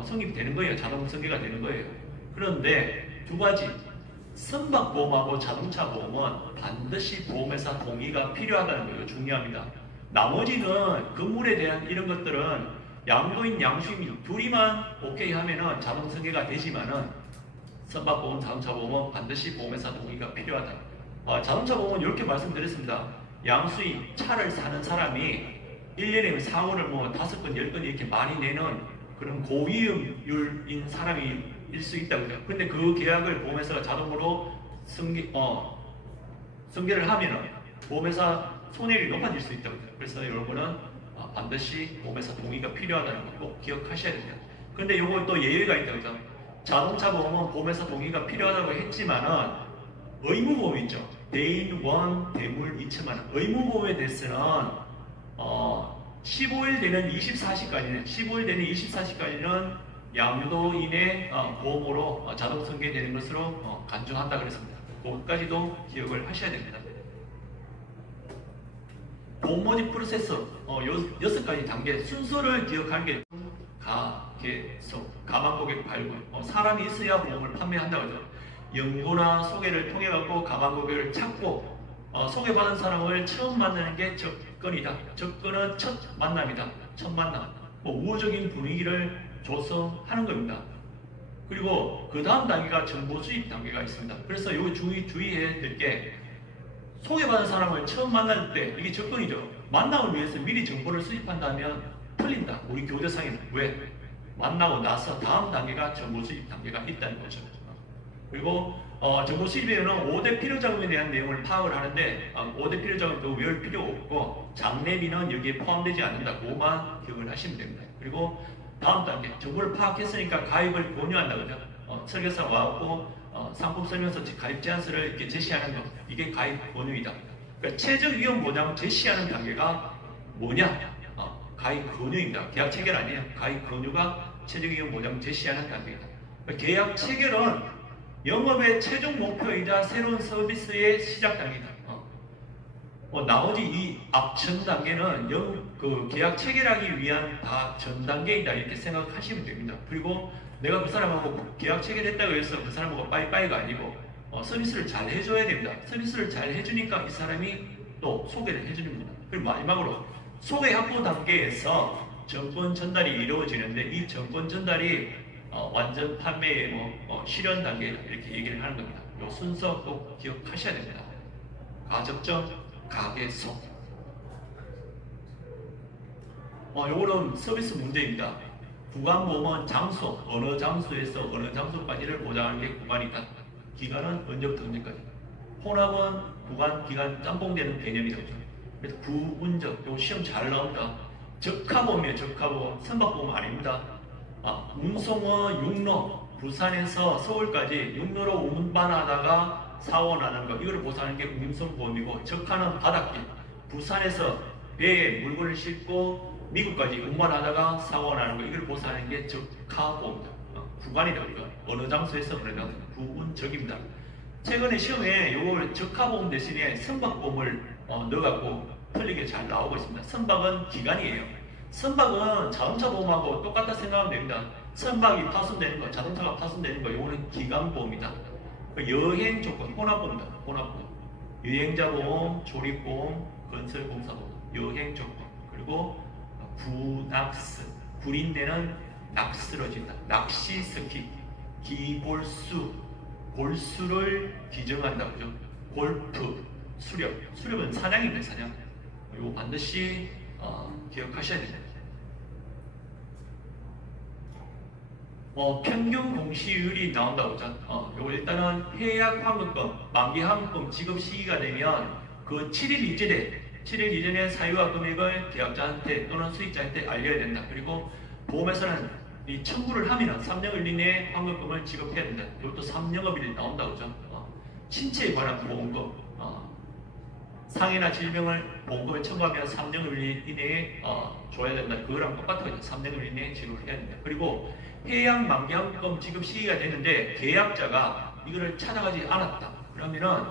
성립이 되는 거예요. 자동 승계가 되는 거예요. 그런데 두 가지, 선박보험하고 자동차보험은 반드시 보험회사 동의가 필요하다는 거예요. 중요합니다. 나머지는 건물에 대한 이런 것들은 양도인, 양수인 둘이만 오케이 하면은 자동 승계가 되지만은 선박보험, 자동차보험은 반드시 보험회사 동의가 필요하다. 자동차 보험은 이렇게 말씀드렸습니다. 양수인, 차를 사는 사람이 1년에 사고를 뭐 5건, 10건 이렇게 많이 내는 그런 고위험률인 사람이 일 수 있다고 해요. 근데 그 계약을 보험회사가 자동으로 승계를 하면은 보험회사 손해율이 높아질 수 있다고 해요. 그래서 이런 거는 반드시 보험회사 동의가 필요하다는 거 꼭 기억하셔야 됩니다. 근데 요거 또 예외가 있다고 해요. 자동차 보험은 보험회사 동의가 필요하다고 했지만은 의무보험 있죠. 대인 1, 대물 2천만 원. 의무보험에 대해서는 15일 되는 24시까지는 양도인의 보험으로 자동 승계되는 것으로 간주한다 그랬습니다. 그것까지도 기억을 하셔야 됩니다. 보험 모집 프로세스 6가지 단계 순서를 기억하는 게 가망 고객 발굴. 사람이 있어야 보험을 판매한다고 하죠. 연구나 소개를 통해 갖고 가망 고객을 찾고 소개받은 사람을 처음 만나는 게 접근이다. 접근은 첫 만남이다. 첫 만남. 우호적인 분위기를 조성하는 겁니다. 그리고 그 다음 단계가 정보 수입 단계가 있습니다. 그래서 여기 주의해야 될 게 소개받은 사람을 처음 만날 때 이게 접근이죠. 만남을 위해서 미리 정보를 수입한다면 틀린다. 우리 교재상에는. 왜? 만나고 나서 다음 단계가 정보 수입 단계가 있다는 거죠. 그리고 정보 수입에는 5대 필요 자금에 대한 내용을 파악을 하는데 5대 필요 자금도 외울 필요 없고 장례비는 여기에 포함되지 않는다. 그것만 기억을 하시면 됩니다. 그리고 다음 단계 정보를 파악했으니까 가입을 권유한다. 그죠? 설계사가 와갖고 상품 설명서 가입 제한서를 이렇게 제시하는 것, 이게 가입 권유이다. 그러니까 최적 위험 보장 제시하는 단계가 뭐냐? 가입 권유입니다. 계약 체결 아니에요. 가입 권유가 최적 위험 보장 제시하는 단계이다. 그러니까 계약 체결은 영업의 최종 목표이자 새로운 서비스의 시작 단계이다. 나머지 이 앞전 단계는 그 계약 체결하기 위한 다 전 단계이다 이렇게 생각하시면 됩니다. 그리고 내가 그 사람하고 계약 체결했다고 해서 그 사람하고 빠이빠이가 아니고 서비스를 잘 해줘야 됩니다. 서비스를 잘 해주니까 이 사람이 또 소개를 해주는 겁니다. 그리고 마지막으로 소개 확보 단계에서 정권 전달이 이루어지는데 이 정권 전달이 완전 판매의 실현 단계 이렇게 얘기를 하는 겁니다. 이 순서 꼭 기억하셔야 됩니다. 가접점, 가계소. 요거는 서비스 문제입니다. 구간보험은 장소, 어느 장소에서 어느 장소까지를 보장하는 게 구간이다. 기간은 언제부터 언제까지. 혼합은 구간, 기간 짬뽕되는 개념이라고 하죠. 그래서 구운적, 요 시험 잘 나온다. 적합보험이에요, 적합보험. 선박보험 아닙니다. 운송은 육로, 부산에서 서울까지 육로로 운반하다가 사고 나는 거, 이걸 보상하는 게 운송보험이고, 적하는 바닷길, 부산에서 배에 물건을 싣고 미국까지 운반하다가 사고가 나는 거, 이걸 보상하는 게 적하보험이다. 구간이라고 그러죠. 어느 장소에서 어느 장소, 구운적입니다. 최근에 시험에 이걸 적하보험 대신에 선박보험을 넣어갖고 틀리게 잘 나오고 있습니다. 선박은 기간이에요. 선박은 자동차 보험하고 똑같다 생각하면 됩니다. 선박이 파손되는 거, 자동차가 파손되는 거, 이거는 기간보험이다. 여행 조건, 혼합보험이다. 혼합보험. 여행자보험, 조립보험, 건설공사보험, 여행 조건. 그리고 구낙스, 구린내는 낚스러진다. 낚시 스키, 기볼수, 볼수를 기정한다. 그죠? 골프, 수렵. 수렵은 사냥입니다. 사냥. 이거 반드시 기억하셔야 됩니다. 평균 공시율이 나온다고 하죠. 요거 일단은 해약 환급금, 만기 환급금 지급 시기가 되면 그 7일 이전에 사유와 금액을 계약자한테 또는 수익자한테 알려야 된다. 그리고 보험회사는 이 청구를 하면 3년을 이내에 환급금을 지급해야 된다. 이것도 3영업일이 나온다고 하죠. 신체에 관한 보험금, 상해나 질병을 보험금을 청구하면 3년을 이내에 줘야 된다. 그거랑 똑같아요. 3년을 이내에 지급을 해야 된다. 그리고 해약 만기환급금 지급 시기가 되는데 계약자가 이거를 찾아가지 않았다. 그러면은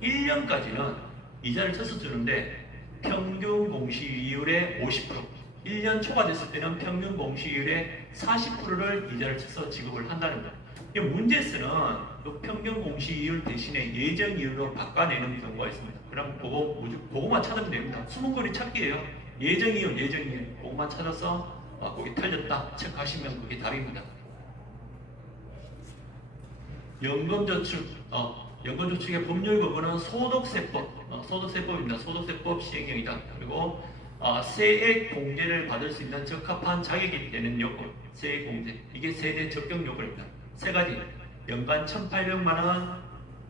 1년까지는 이자를 쳐서 주는데 평균 공시이율의 50%, 1년 초과됐을 때는 평균 공시이율의 40%를 이자를 쳐서 지급을 한다는 거예요. 이 문제에서는 그 평균 공시이율 대신에 예정이율로 바꿔내는 경우가 있습니다. 그럼 그거만 찾으면 됩니다. 수문거리 찾기예요. 예정이율, 그거만 찾아서 거기 틀렸다 체크하시면 그게 답입니다. 연금저축의 법률 법원은 소득세법입니다. 소득세법 시행령이다. 그리고 세액 공제를 받을 수 있는 적합한 자격이 되는 요건, 세액 공제. 이게 세대 적격 요건입니다. 세 가지. 연간 1,800만 원,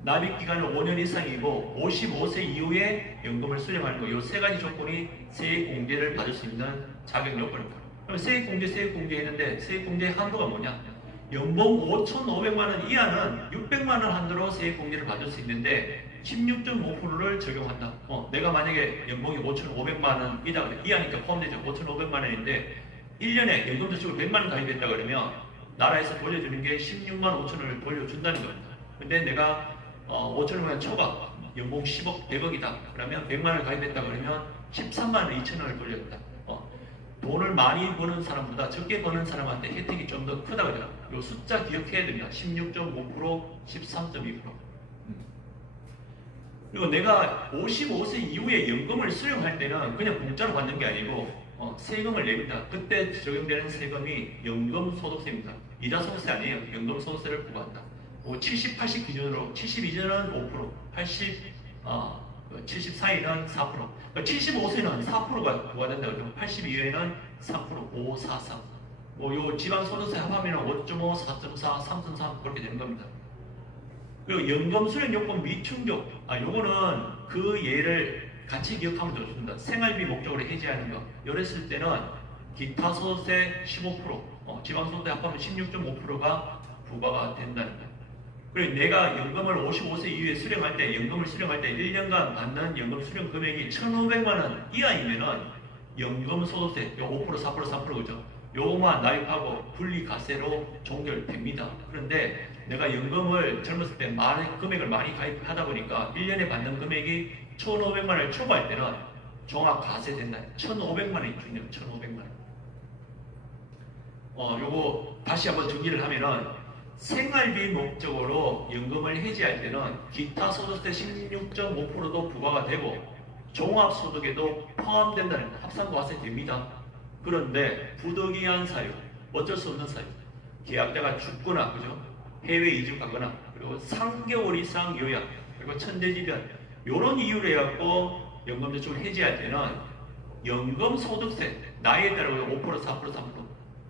납입 기간은 5년 이상이고 55세 이후에 연금을 수령하는 거. 이 세 가지 조건이 세액 공제를 받을 수 있는 자격 요건입니다. 그럼 세액 공제 했는데 세액 공제 한도가 뭐냐? 연봉 5,500만 원 이하는 600만 원 한도로 세액 공제를 받을 수 있는데 16.5%를 적용한다. 내가 만약에 연봉이 5,500만 원 이하니까 포함되죠. 5,500만 원인데 1년에 연금저축을 100만 원 가입했다 그러면 나라에서 돌려주는 게 16만 5천 원을 돌려준다는 겁니다. 근데 내가 5,000만 원 초과 연봉 10억, 100억이다. 그러면 100만 원을 가입했다 그러면 13만 2천 원을 돌려준다. 돈을 많이 버는 사람보다 적게 버는 사람한테 혜택이 좀 더 크다 그래요. 이 숫자 기억해야 됩니다. 16.5%, 13.2%. 그리고 내가 55세 이후에 연금을 수령할 때는 그냥 공짜로 받는 게 아니고 세금을 냅니다. 그때 적용되는 세금이 연금소득세입니다. 이자소득세 아니에요. 연금소득세를 부과한다. 70, 80 기준으로 70 이전은 5%, 80, 70 사이는 4%, 75세는 4%가 부과된다고 하죠. 80 이후에는 3%, 5, 4, 3. 요 지방소득세 합하면 5.5, 4.4, 3.3 그렇게 되는 겁니다. 그리고 연금 수령 요건 미충족, 요거는 그 예를 같이 기억하면 좋습니다. 생활비 목적으로 해지하는 거. 이랬을 때는 기타 소득세 15%, 지방소득세 합하면 16.5%가 부과가 된다는 거예요. 그리고 내가 연금을 55세 이후에 수령할 때, 연금을 수령할 때 1년간 받는 연금 수령 금액이 1,500만 원 이하이면은 연금 소득세, 요 5%, 4%, 3% 그죠? 요거만 납입하고 분리과세로 종결됩니다. 그런데 내가 연금을 젊었을 때 금액을 많이 가입하다 보니까 1년에 받는 금액이 1,500만 원을 초과할 때는 종합과세 된다. 1,500만 원이 중요해요. 1,500만 원. 요거 다시 한번 정리를 하면은 생활비 목적으로 연금을 해지할 때는 기타 소득세 16.5%도 부과가 되고 종합소득에도 포함된다는 합산과세 됩니다. 그런데 부득이한 사유, 어쩔 수 없는 사유, 계약자가 죽거나 그죠? 해외 이주 가거나 그리고 3개월 이상 요약 그리고 천재지변 이런 이유로 해갖고 연금 저축을 해지할 때는 연금 소득세 나이에 따라 5%, 4%, 3%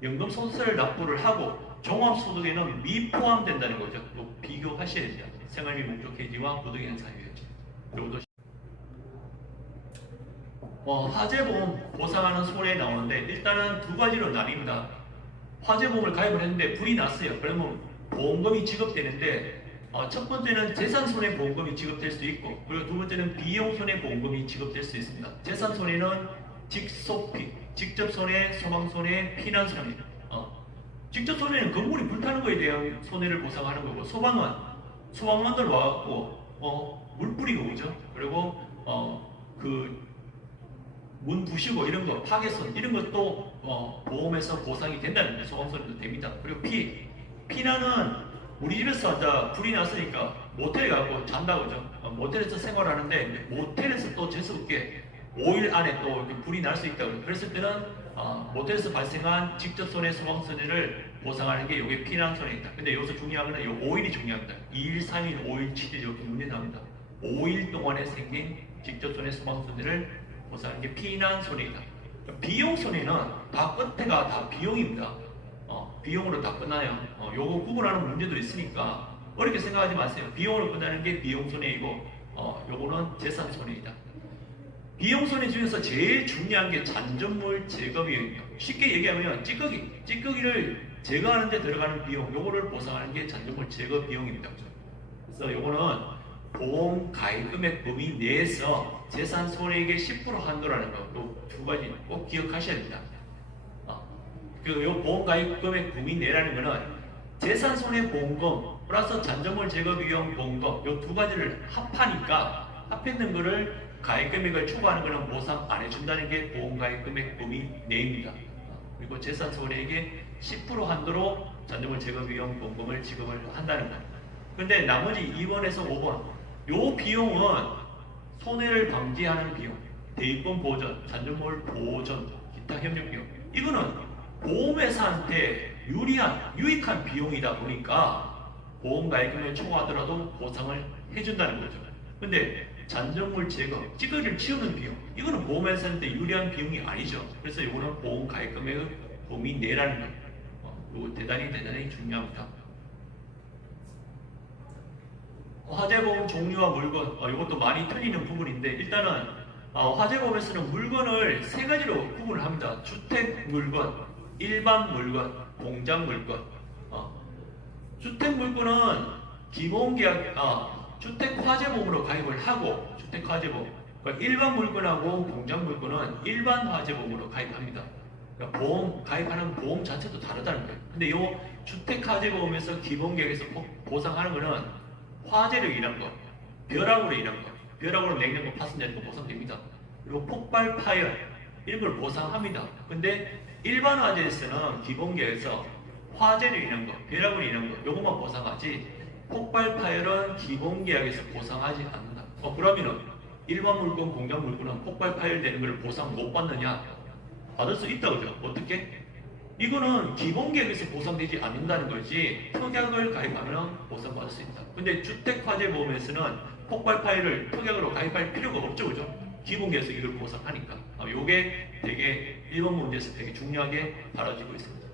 연금 소득세를 납부를 하고 종합소득에는 미포함된다는 거죠. 또 비교하셔야 됩니다. 생활비 목적 해지와 부득이한 사유 해지. 이것도 화재보험 보상하는 손해에 나오는데 일단은 두 가지로 나뉩니다. 화재보험을 가입을 했는데 불이 났어요. 그러면 보험금이 지급되는데 첫 번째는 재산손해보험금이 지급될 수 있고 그리고 두 번째는 비용손해보험금이 지급될 수 있습니다. 재산손해는 직속피, 직접손해, 소방손해, 피난손해 직접손해는 건물이 불타는 거에 대한 손해를 보상하는 거고 소방관들 와갖고 물 뿌리고 오죠. 그리고 그 문 부시고 이런 거 파괴손 이런 것도 보험에서 보상이 된다는 거예요. 소방손해도 됩니다. 그리고 피난은 우리 집에서 불이 났으니까 모텔에 가고 잔다고 그죠. 모텔에서 생활하는데 모텔에서 또 재수없게 5일 안에 또 불이 날 수 있다고. 그랬을 때는 모텔에서 발생한 직접손해, 소방손해를 보상하는 게 이게 피난손해입니다. 근데 여기서 중요한 건 이 5일이 중요합니다. 2일, 3일, 5일, 7일 이렇게 문제 나옵니다. 5일 동안에 생긴 직접손해, 소방손해를 보상하는 게 피난손해이다. 비용손해는 다 끝에가 다 비용입니다. 비용으로 다 끝나요. 요거 구분하는 문제도 있으니까 어렵게 생각하지 마세요. 비용으로 끝나는 게 비용손해이고 요거는 재산손해이다. 비용손해 중에서 제일 중요한 게 잔존물 제거 비용이에요. 쉽게 얘기하면 찌꺼기를 제거하는 데 들어가는 비용, 요거를 보상하는 게 잔존물 제거 비용입니다. 그래서 요거는 보험 가입 금액 범위 내에서 재산 손해액의 10% 한도라는 거, 요 두 가지 꼭 기억하셔야 됩니다. 요 보험 가입 금액 범위 내라는 거는 재산 손해 보험금 플러스 잔존물 제거 비용 보험금 요 두 가지를 합하니까 합했는 거를 가입 금액을 초과하는 것은 보상 안 해준다는 게 보험 가입 금액 범위 내입니다. 그리고 재산 손해액의 10% 한도로 잔존물 제거 비용 보험금을 지급을 한다는 거예요. 근데 나머지 2번에서 5번 요 비용은 손해를 방지하는 비용, 대입금 보전, 잔존물 보전, 기타 협력 비용 이거는 보험회사한테 유익한 비용이다 보니까 보험 가입금을 초과하더라도 보상을 해준다는 거죠. 근데 잔존물 제거, 찌꺼기를 치우는 비용 이거는 보험회사한테 유리한 비용이 아니죠. 그래서 이거는 보험 가입금의 범위 내라는 거예요. 이거 대단히 중요합니다. 화재보험 종류와 물건 이것도 많이 틀리는 부분인데 일단은 화재보험에서는 물건을 세 가지로 구분을 합니다. 주택 물건, 일반 물건, 공장 물건. 주택 물건은 기본 계약 주택 화재보험으로 가입을 하고 주택 화재보험 그러니까 일반 물건하고 공장 물건은 일반 화재보험으로 가입합니다. 그러니까 보험 가입하는 보험 자체도 다르다는 거예요. 근데 이 주택 화재보험에서 기본 계약에서 보상하는 거는 화재로 인한 거, 벼락으로 인한 거, 벼락으로 냉장고 파손되는 거 보상됩니다. 그리고 폭발 파열 이런 걸 보상합니다. 근데 일반 화재에서는 기본 계약에서 화재로 인한 거, 벼락으로 인한 거 요것만 보상하지 폭발 파열은 기본 계약에서 보상하지 않는다. 그러면은 일반 물건, 공장 물건은 폭발 파열 되는 걸 보상 못 받느냐? 받을 수 있다 그죠? 어떻게? 이거는 기본 계약에서 보상되지 않는다는 거지 특약을 가입하면 보상받을 수 있다. 근데 주택화재보험에서는 폭발 파일을 특약으로 가입할 필요가 없죠, 그죠? 기본 계약에서 이걸 보상하니까. 요게 되게 1번 문제에서 되게 중요하게 다뤄지고 있습니다.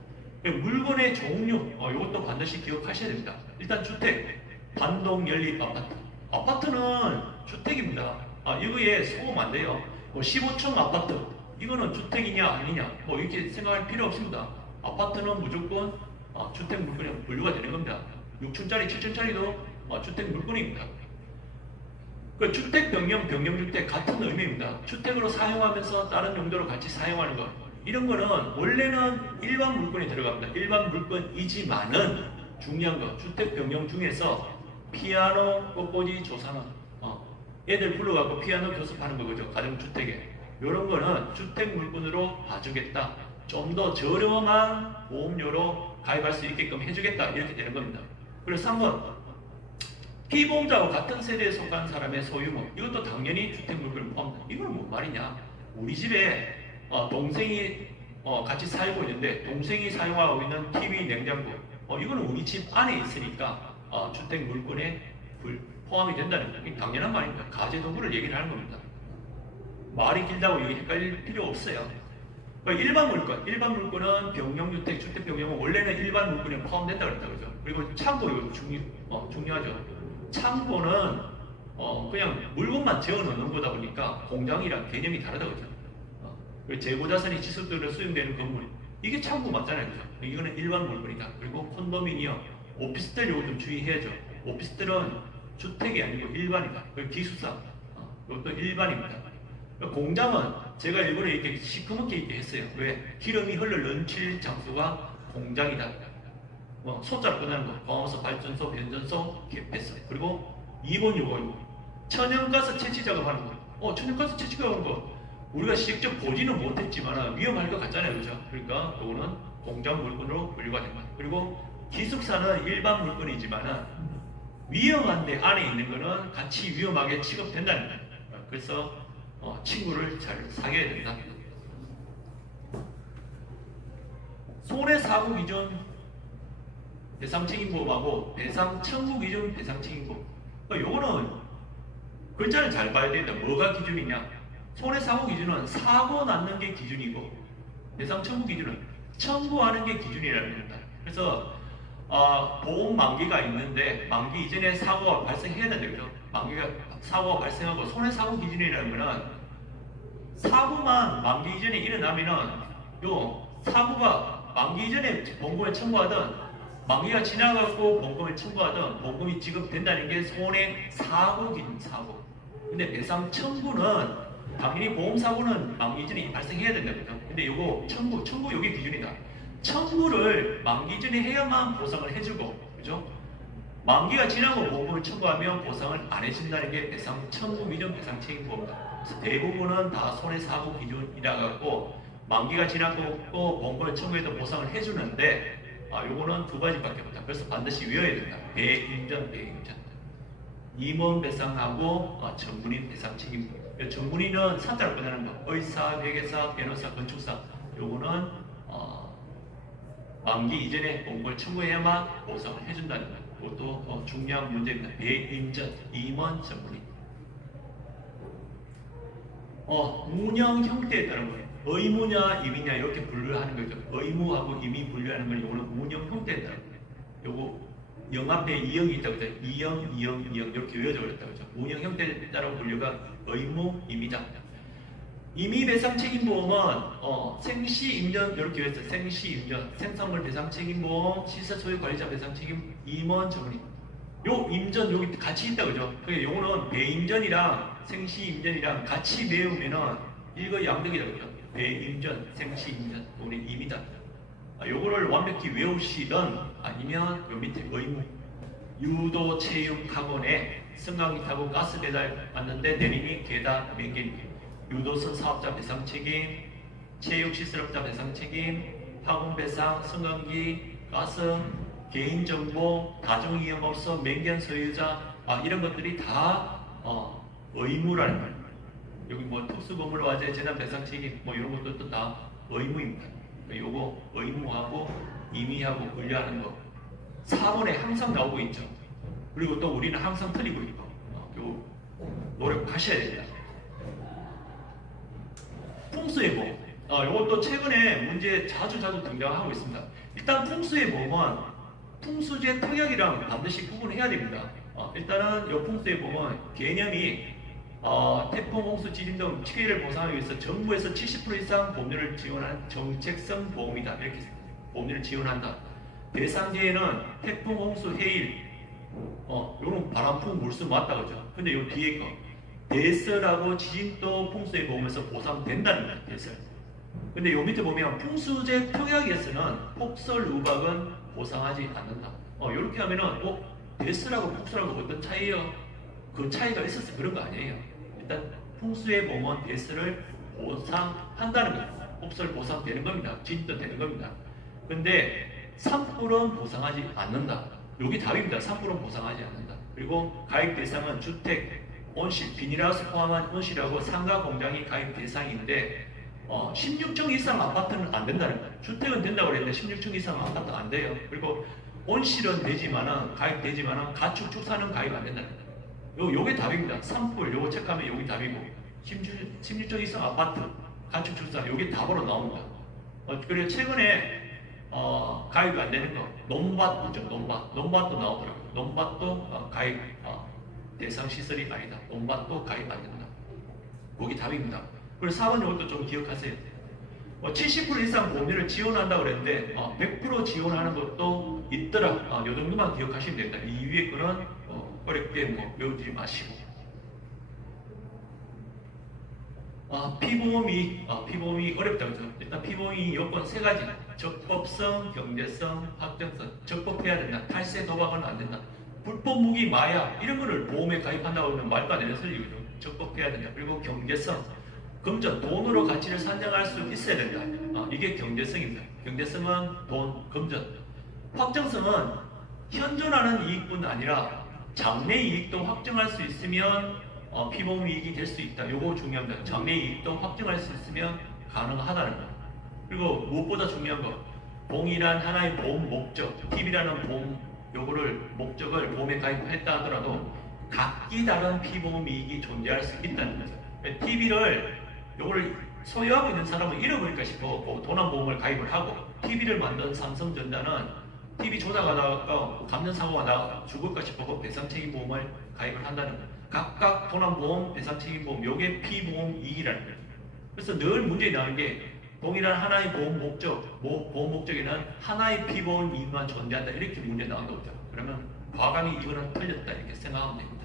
물건의 종류, 이것도 반드시 기억하셔야 됩니다. 일단 주택, 단독 연립 아파트. 아파트는 주택입니다. 이거에 소음 안 돼요. 15층 아파트. 이거는 주택이냐 아니냐 이렇게 생각할 필요 없습니다. 아파트는 무조건 주택 물건에 분류가 되는 겁니다. 6층짜리, 7층짜리도 주택 물건입니다. 그 주택 변경, 변경주택 같은 의미입니다. 주택으로 사용하면서 다른 용도로 같이 사용하는 것. 이런 거는 원래는 일반 물건에 들어갑니다. 일반 물건이지만은 중요한 거, 주택 변경 중에서 피아노, 꽃꽂이, 조사는 애들 불러갖고 피아노 교습하는 거죠. 가정주택에. 이런 거는 주택 물건으로 봐주겠다. 좀 더 저렴한 보험료로 가입할 수 있게끔 해주겠다. 이렇게 되는 겁니다. 그래서 3번. 피보험자와 같은 세대에 속한 사람의 소유물. 이것도 당연히 주택 물건을 포함한다. 이건 뭔 말이냐. 우리 집에 동생이 같이 살고 있는데 동생이 사용하고 있는 TV, 냉장고. 이거는 우리 집 안에 있으니까 주택 물건에 포함이 된다는 거. 이게 당연한 말입니다. 가제도구를 얘기를 하는 겁니다. 말이 길다고 여기 헷갈릴 필요 없어요. 일반 물건은 병용주택, 주택 병용은 원래는 일반 물건에 포함된다 그랬다 그러죠. 그리고 창고 이거 중요하죠. 창고는 그냥 물건만 재워 넣는 거다 보니까 공장이랑 개념이 다르다 그러죠. 재고자산이 지속적으로 수용되는 건물, 이게 창고 맞잖아요, 그죠? 이거는 일반 물건이다. 그리고 콘도미니엄, 오피스텔 요거 좀 주의해야죠. 오피스텔은 주택이 아니고 일반이다. 그리고 기숙사, 이것도 일반입니다. 공장은 제가 일부러 이렇게 시커멓게 있게 했어요. 왜? 기름이 흘러 넘칠 장소가 공장이다. 소자로 끝나는 거, 광화소, 발전소, 변전소, 개폐소. 그리고 2번 요거 천연가스 채취 작업하는 거. 천연가스 채취 작업하는 거 우리가 직접 보지는 못했지만 위험할 것 같잖아요, 그죠? 그러니까 요거는 공장 물건으로 분류가 됩니다. 그리고 기숙사는 일반 물건이지만 위험한데 안에 있는 거는 같이 위험하게 취급된다는 거예요. 그래서 친구를 잘 사귀어야 된다. 손해사고 기준 배상책임보험하고 배상청구 기준 배상책임보험. 요거는 글자를 잘 봐야 된다. 뭐가 기준이냐? 손해사고 기준은 사고 났는 게 기준이고 배상청구 기준은 청구하는 게 기준이라는 겁니다. 그래서 보험 만기가 있는데 만기 이전에 사고가 발생해야 된다. 그죠? 사고가 발생하고 손해사고 기준이라는 거는 사고만 만기 이전에 일어나면은 요 사고가 만기 이전에 보험금을 청구하든 만기가 지나가고 보험금을 청구하든 보험금이 지급된다는 게 손해사고 기준 사고. 근데 배상 청구는 당연히 보험사고는 만기 이전에 발생해야 된다. 그죠? 근데 요거 청구 요게 기준이다. 청구를 만기 전에 해야만 보상을 해주고, 그죠? 만기가 지나고 보험금을 청구하면 보상을 안 해준다는 게 배상 청구 기준 배상 책임보험이다. 그래서 대부분은 다 손해사고 기준이라 갖고 만기가 지나고 보험금을 청구해도 보상을 해주는데 요거는 두 가지밖에 없다. 그래서 반드시 외워야 된다. 배임전. 임원 배상하고 전문인 배상 책임보험. 전문인은 사자로 끝나는 거. 의사, 회계사, 변호사, 건축사. 요거는 만기 이전에 보험금을 청구해야만 보상을 해준다는 것. 그것도 중요한 문제입니다. 배임전, 임원, 전문인. 운영 형태에 따른 거예요. 의무냐, 임의냐 이렇게 분류하는 거죠. 의무하고 임의 분류하는 건 요거는 운영 형태에 따른 거예요. 요거 영 앞에 이형이 있다고 했죠. 이형 이렇게 외워져 버렸다고 했죠. 운영 형태에 따른 분류가 의무, 임의다. 임의배상 책임보험은 생시임전 이렇게 외웠어요. 생시임전, 생산물 배상 책임보험, 시설소유 관리자 배상 책임, 임원, 전문인. 요 임전 여기 같이 있다 그죠? 그러니까 요거는 배임전이랑 생시임전이랑 같이 외우면은 일거양득이다 그죠? 배임전, 생시임전, 우리 임이다. 요거를 완벽히 외우시든 아니면 요 밑에 의무, 유도 체육 학원에 승강기 타고 가스 배달 왔는데 내림이 계단 맹길. 유도선 사업자 배상 책임, 체육시설업자 배상 책임, 학원 배상, 승강기, 가스, 개인정보, 가정이용업소, 맹견 소유자, 이런 것들이 다 의무라는 거예요. 여기 뭐 특수건물화재 재난 배상 책임 이런 것들도 다 의무입니다. 요거 의무하고 임의하고 분류하는 거 4번에 항상 나오고 있죠. 그리고 또 우리는 항상 틀리고 있고 요 노력하셔야 됩니다. 풍수의 보험. 이것도 최근에 문제에 자주 등장하고 있습니다. 일단 풍수의 보험은 풍수재 특약이랑 반드시 구분해야 됩니다. 일단은 이 풍수의 보험은 개념이 태풍, 홍수, 지진 등 피해를 보상하기 위해서 정부에서 70% 이상 보험료를 지원하는 정책성 보험이다. 이렇게 보험료를 지원한다. 대상재해는 태풍, 홍수, 해일, 요런 바람풍, 물수 맞다 그죠? 근데 요 뒤에 거 대설하고 지진도 풍수에 보면서 보상된다는 거예요. 대설. 근데 요 밑에 보면 풍수재 특약에서는 폭설 우박은 보상하지 않는다. 요렇게 하면은 대설하고 폭설하고 어떤 차이요? 그 차이가 있어서 그런 거 아니에요. 일단 풍수에 보면 대설을 보상한다는 거예요. 폭설 보상되는 겁니다. 지진도 되는 겁니다. 근데 산불은 보상하지 않는다. 여기 답입니다. 산불은 보상하지 않는다. 그리고 가입 대상은 주택, 온실, 비닐하우스 포함한 온실하고 상가 공장이 가입 대상인데 16층 이상 아파트는 안 된다는 거예요. 주택은 된다고 그랬는데 16층 이상 아파트 안 돼요. 그리고 온실은 되지만은 가입되지만은 가축 축사는 가입 안 된다는 거예요. 요게 답입니다. 산불 요거 체크하면 요게 답이고 16층 이상 아파트, 가축 축사 요게 답으로 나옵니다. 그리고 최근에 가입이 안 되는 거 논밭 있죠. 논밭도 나오더라고요. 논밭도 가입 대상 시설이 아니다. 논밭도 가입 안 된다. 거기 답입니다. 그리고 4번 이것도 좀 기억하세요. 70% 이상 보험료를 지원한다고 그랬는데 100% 지원하는 것도 있더라. 요 정도만 기억하시면 된다. 이 위에 거는 어렵게 외우지 마시고. 피보험이 어렵다 그죠? 일단 피보험이 요건 세 가지. 적법성, 경제성, 확정성. 적법해야 된다. 탈세, 도박은 안 된다. 불법 무기, 마약 이런 거를 보험에 가입한다고 하면 말도 안 되는 소리거든요. 적법해야 된다. 그리고 경제성, 금전, 돈으로 가치를 산정할 수 있어야 된다. 이게 경제성입니다. 경제성은 돈, 금전. 확정성은 현존하는 이익뿐 아니라 장래 이익도 확정할 수 있으면 피보험 이익이 될 수 있다. 요거 중요합니다. 장래 이익도 확정할 수 있으면 가능하다는 거. 그리고 무엇보다 중요한 거, 동일한 하나의 보험 목적, TV라는 보험 요거를 목적을 보험에 가입했다 하더라도 각기 다른 피보험 이익이 존재할 수 있다는 거죠. TV를 요거를 소유하고 있는 사람은 잃어버릴까 싶어 도난보험을 가입을 하고, TV를 만든 삼성전자는 TV 조작하다가 감전사고가 나 죽을까 싶어 배상책임보험을 가입을 한다는 거예요. 각각 도난보험, 배상책임보험 요게 피보험 이익이라는 거예요. 그래서 늘 문제에 나오는 게 동일한 하나의 보험 목적에는 하나의 피보험 이익만 존재한다 이렇게 문제 나온 거죠. 그러면 과감히 이거는 틀렸다 이렇게 생각하면 됩니다.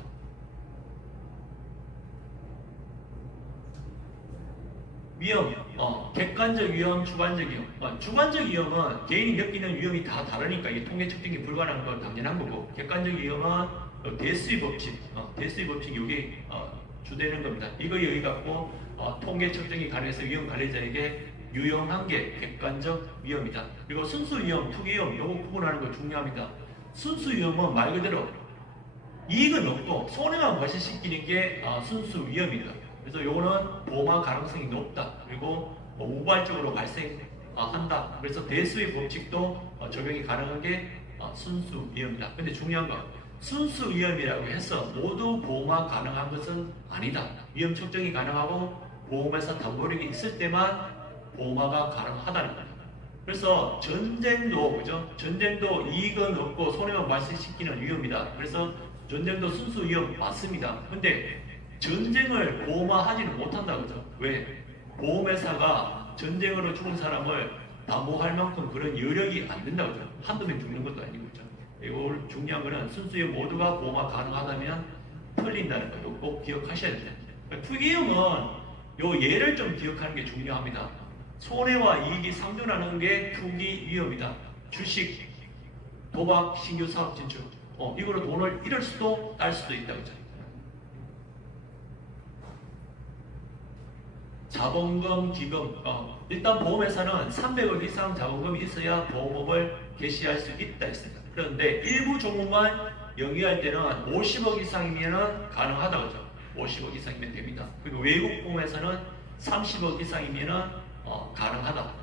위험, 객관적 위험, 주관적 위험. 주관적 위험은 개인이 느끼는 위험이 다 다르니까 이게 통계 측정이 불가능한 건 당연한 거고, 객관적 위험은 대수의 법칙, 대수의 법칙이 이게 주되는 겁니다. 이거에 의해 갖고 통계 측정이 가능해서 위험 관리자에게 유용한 게 객관적 위험이다. 그리고 순수 위험, 투기 위험 요거 구분하는 거 중요합니다. 순수 위험은 말 그대로 이익은 없고 손해만 발생시키는 게 순수 위험이다. 그래서 요거는 보험화 가능성이 높다. 그리고 우발적으로 발생한다. 그래서 대수의 법칙도 적용이 가능한 게 순수 위험이다. 근데 중요한 건 순수 위험이라고 해서 모두 보험화 가능한 것은 아니다. 위험 측정이 가능하고 보험회사 담보력이 있을 때만 보험화가 가능하다는 거예요. 그래서 전쟁도 그죠? 전쟁도 이익은 없고 손해만 발생시키는 위험이다. 그래서 전쟁도 순수 위험 맞습니다. 근데 전쟁을 보험화하지는 못한다 그죠? 왜? 보험회사가 전쟁으로 죽은 사람을 담보할 만큼 그런 여력이 안 된다 그죠? 한두 명 죽는 것도 아니고 그죠? 이걸 중요한 거는 순수 위험 모두가 보험화 가능하다면 틀린다는 거예요. 꼭 기억하셔야 됩니다. 투기위험은 요 예를 좀 기억하는 게 중요합니다. 손해와 이익이 상존하는 게 투기 위험이다. 주식, 도박, 신규 사업 진출. 이거로 돈을 잃을 수도 딸 수도 있다. 그죠? 자본금, 기금. 일단 보험회사는 300억 이상 자본금이 있어야 보험업을 개시할 수 있다 했습니다. 그런데 일부 종목만 영위할 때는 50억 이상이면 가능하다. 그죠? 50억 이상이면 됩니다. 그리고 외국 보험회사는 30억 이상이면 가능하다.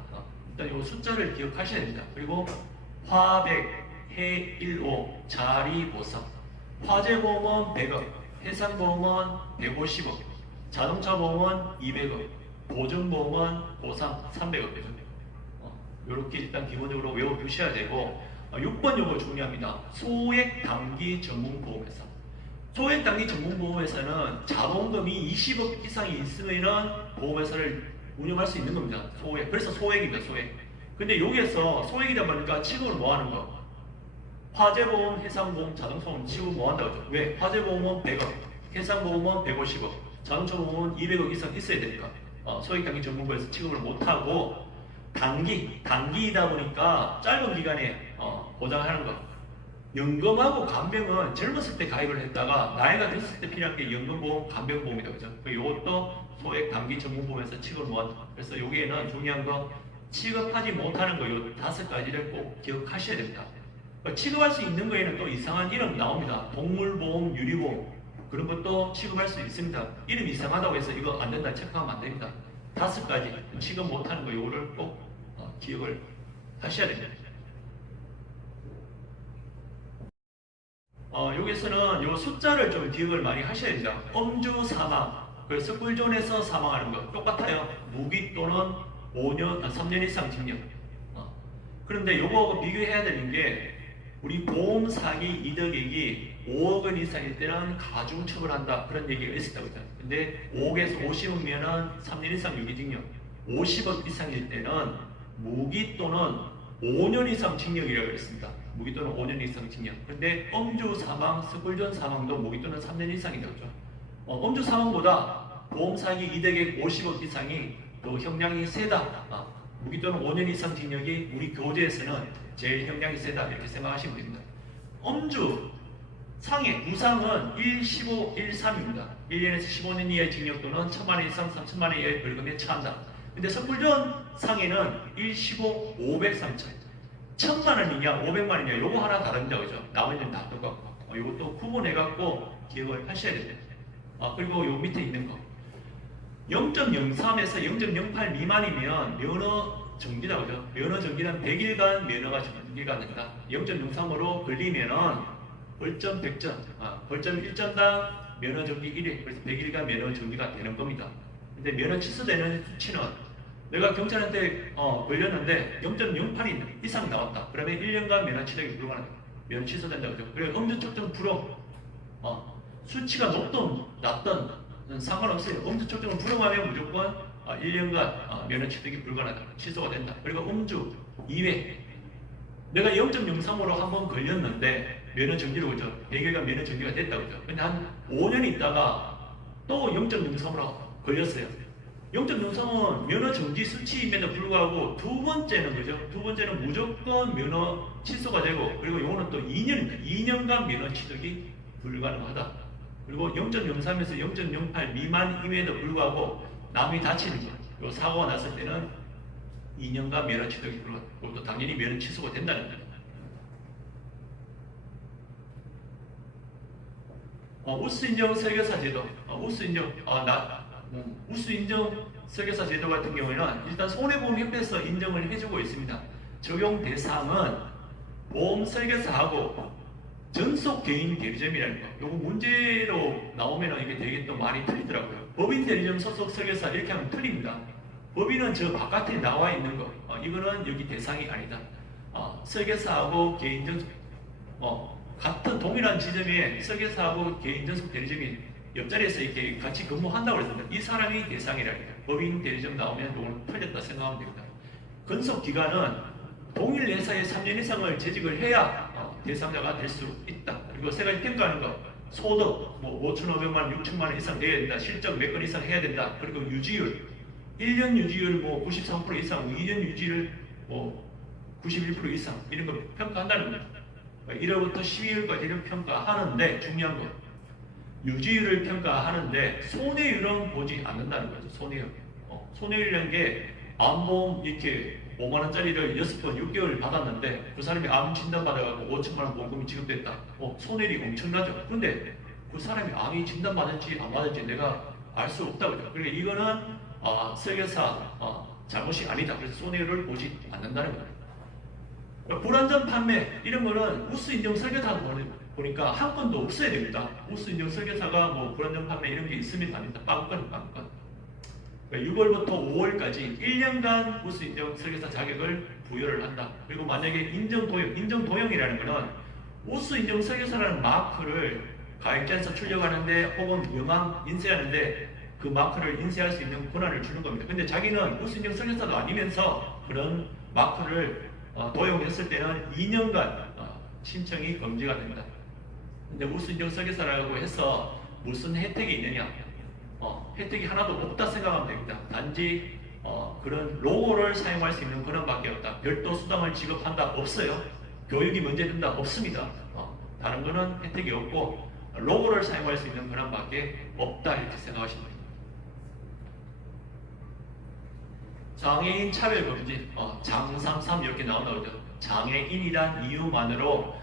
일단 이 숫자를 기억하셔야 됩니다. 그리고 화백, 해일오, 자리보상. 화재보험은 100억, 해상보험은 150억, 자동차보험은 200억, 보증보험은 보상 300억 되죠. 이렇게 일단 기본적으로 외워두셔야 되고, 6번 요거 중요합니다. 소액 단기 전문보험회사. 소액 단기 전문보험회사는 자본금이 20억 이상이 있으면 보험회사를 운영할 수 있는 겁니다. 소액. 그래서 소액입니다. 소액. 근데 여기에서 소액이다 보니까 취급을 뭐 하는 거? 화재보험, 해상보험, 자동차보험 취급 뭐 한다고 하죠? 왜? 화재보험은 100억, 해상보험은 150억, 자동차보험은 200억 이상 있어야 되니까 소액단기전문부에서 취급을 못하고 단기이다 보니까 짧은 기간에 보장하는 거. 연금하고 간병은 젊었을 때 가입을 했다가 나이가 됐을 때 필요한 게 연금보험, 간병보험이다 그죠? 이것도 소액 단기 전문보험에서 취급을 못한다. 그래서 여기에는 중요한 거 취급하지 못하는 거 요 5가지를 꼭 기억하셔야 됩니다. 취급할 수 있는 거에는 또 이상한 이름 나옵니다. 동물보험, 유리보험 그런 것도 취급할 수 있습니다. 이름 이상하다고 해서 이거 안 된다 체크하면 안 됩니다. 5가지 취급 못하는 거 요거를 꼭 기억을 하셔야 됩니다. 여기서는 요 숫자를 좀 기억을 많이 하셔야 됩니다. 음주 사망, 그래서 꿀존에서 사망하는 거 똑같아요. 무기 또는 3년 이상 징역. 그런데 요거하고 비교해야 되는 게 우리 보험 사기 이득액이 5억 원 이상일 때는 가중 처벌한다 그런 얘기가 있었다고 했잖아요. 근데 5억에서 50억이면은 3년 이상 유기징역, 50억 이상일 때는 무기 또는 5년 이상 징역이라고 했습니다. 무기 또는 5년 이상 징역. 근데 음주 사망, 스쿨존 사망도 무기 또는 3년 이상이라고 하죠. 음주 사망보다 보험 사기 이득액 50억 이상이 더 형량이 세다. 무기 또는 5년 이상 징역이 우리 교재에서는 제일 형량이 세다 이렇게 생각하시면 됩니다. 음주 상해 무상은 1, 15, 1, 3입니다. 1년에서 15년 이하의 징역 또는 1,000만 원 이상 3,000만 원 이하의 벌금에 처한다. 근데 선불전 상해는 1, 15, 500, 3,000. 1,000만 원이냐 500만 원이냐 요거 하나 다릅니다. 그죠? 나머지는 다 똑같고 요것도 구분해갖고 기억을 하셔야 됩니다. 그리고 요 밑에 있는 거 0.03에서 0.08 미만이면 면허 정지다 그죠? 면허 정지는 100일간 면허가 정지가 된다. 0.03으로 걸리면은 벌점 100점, 벌점 1점당 면허 정지 1일, 그래서 100일간 면허 정지가 되는 겁니다. 근데 면허 취소되는 수치는 내가 경찰한테 걸렸는데 0.08 이상 나왔다. 그러면 1년간 면허 취득이 불가능합니다. 면허 취소된다 그죠? 그리고 음주 측정 불허 수치가 높든 낮든 상관없어요. 음주 측정을 불허하면 무조건 1년간 면허 취득이 불가능하다. 취소가 된다. 그리고 음주 2회 내가 0.03으로 한번 걸렸는데 면허 정지로 그죠? 100일간 면허 정지가 됐다 그죠? 근데 한 5년 있다가 또 0.03으로 걸렸어요. 0.03은 면허 정지 수치임에도 불구하고 두 번째는 그죠? 두 번째는 무조건 면허 취소가 되고 그리고 요거는 또 2년간 면허 취득이 불가능하다. 그리고 0.03에서 0.08 미만임에도 불구하고 남이 다치는 거, 요 사고가 났을 때는 2년간 면허 취득이 불가능하다. 그것도 당연히 면허 취소가 된다는 겁니다. 우수 인정 설계사 제도, 우수 인정 설계사 제도 같은 경우에는 일단 손해보험협회에서 인정을 해주고 있습니다. 적용 대상은 보험 설계사하고 전속 개인 대리점이라는 거. 요거 문제로 나오면 이게 되게 또 많이 틀리더라고요. 법인 대리점 소속 설계사 이렇게 하면 틀립니다. 법인은 저 바깥에 나와 있는 거. 이거는 여기 대상이 아니다. 설계사하고 개인 전속 같은 동일한 지점에 설계사하고 개인 전속 대리점이 옆자리에서 이렇게 같이 근무한다고 했습니다. 이 사람이 대상이랍니다. 법인 대리점 나오면 이거는 틀렸다 생각하면 됩니다. 근속 기간은 동일 회사에 3년 이상을 재직을 해야 대상자가 될 수 있다. 그리고 세 가지 평가하는 거. 소득 5,500만 원, 6천만 원 이상 돼야 된다. 실적 몇 건 이상 해야 된다. 그리고 유지율 1년 유지율 93% 이상, 2년 유지율 91% 이상 이런 거 평가한다는 겁니다. 1월부터 12월까지를 평가하는데 중요한 거 유지율을 평가하는데 손해율은 보지 않는다는 거죠. 손해율. 손해율이라는 게 암보험 이렇게 5만 원짜리를 6번 6개월 받았는데 그 사람이 암 진단 받아가지고 5천만 원 보험금이 지급됐다. 손해율이 엄청나죠. 그런데 그 사람이 암이 진단 받은지 안 받은지 내가 알 수 없다고요. 그러니까 이거는 설계사 잘못이 아니다. 그래서 손해율을 보지 않는다는 거예요. 불안전 판매 이런 거는 우수 인정 설계사 보니까 한 건도 없어야 됩니다. 우수 인정 설계사가 불안전 판매 이런 게 있으면 됩니다. 빵건. 6월부터 5월까지 1년간 우수 인정 설계사 자격을 부여를 한다. 그리고 만약에 인정도형이라는 거는 우수 인정 설계사라는 마크를 가입자에서 출력하는데 혹은 명함 인쇄하는데 그 마크를 인쇄할 수 있는 권한을 주는 겁니다. 근데 자기는 우수 인정 설계사도 아니면서 그런 마크를 도용했을 때는 2년간 신청이 금지가 됩니다. 근데 우수인증 설계사라고 해서 무슨 혜택이 있느냐? 혜택이 하나도 없다 생각하면 됩니다. 단지 그런 로고를 사용할 수 있는 그런 밖에 없다. 별도 수당을 지급한다 없어요. 교육이 문제된다 없습니다. 다른 거는 혜택이 없고 로고를 사용할 수 있는 그런 밖에 없다 이렇게 생각하시면 됩니다. 장애인 차별 금지, 장33 이렇게 나오죠. 장애인이란 이유만으로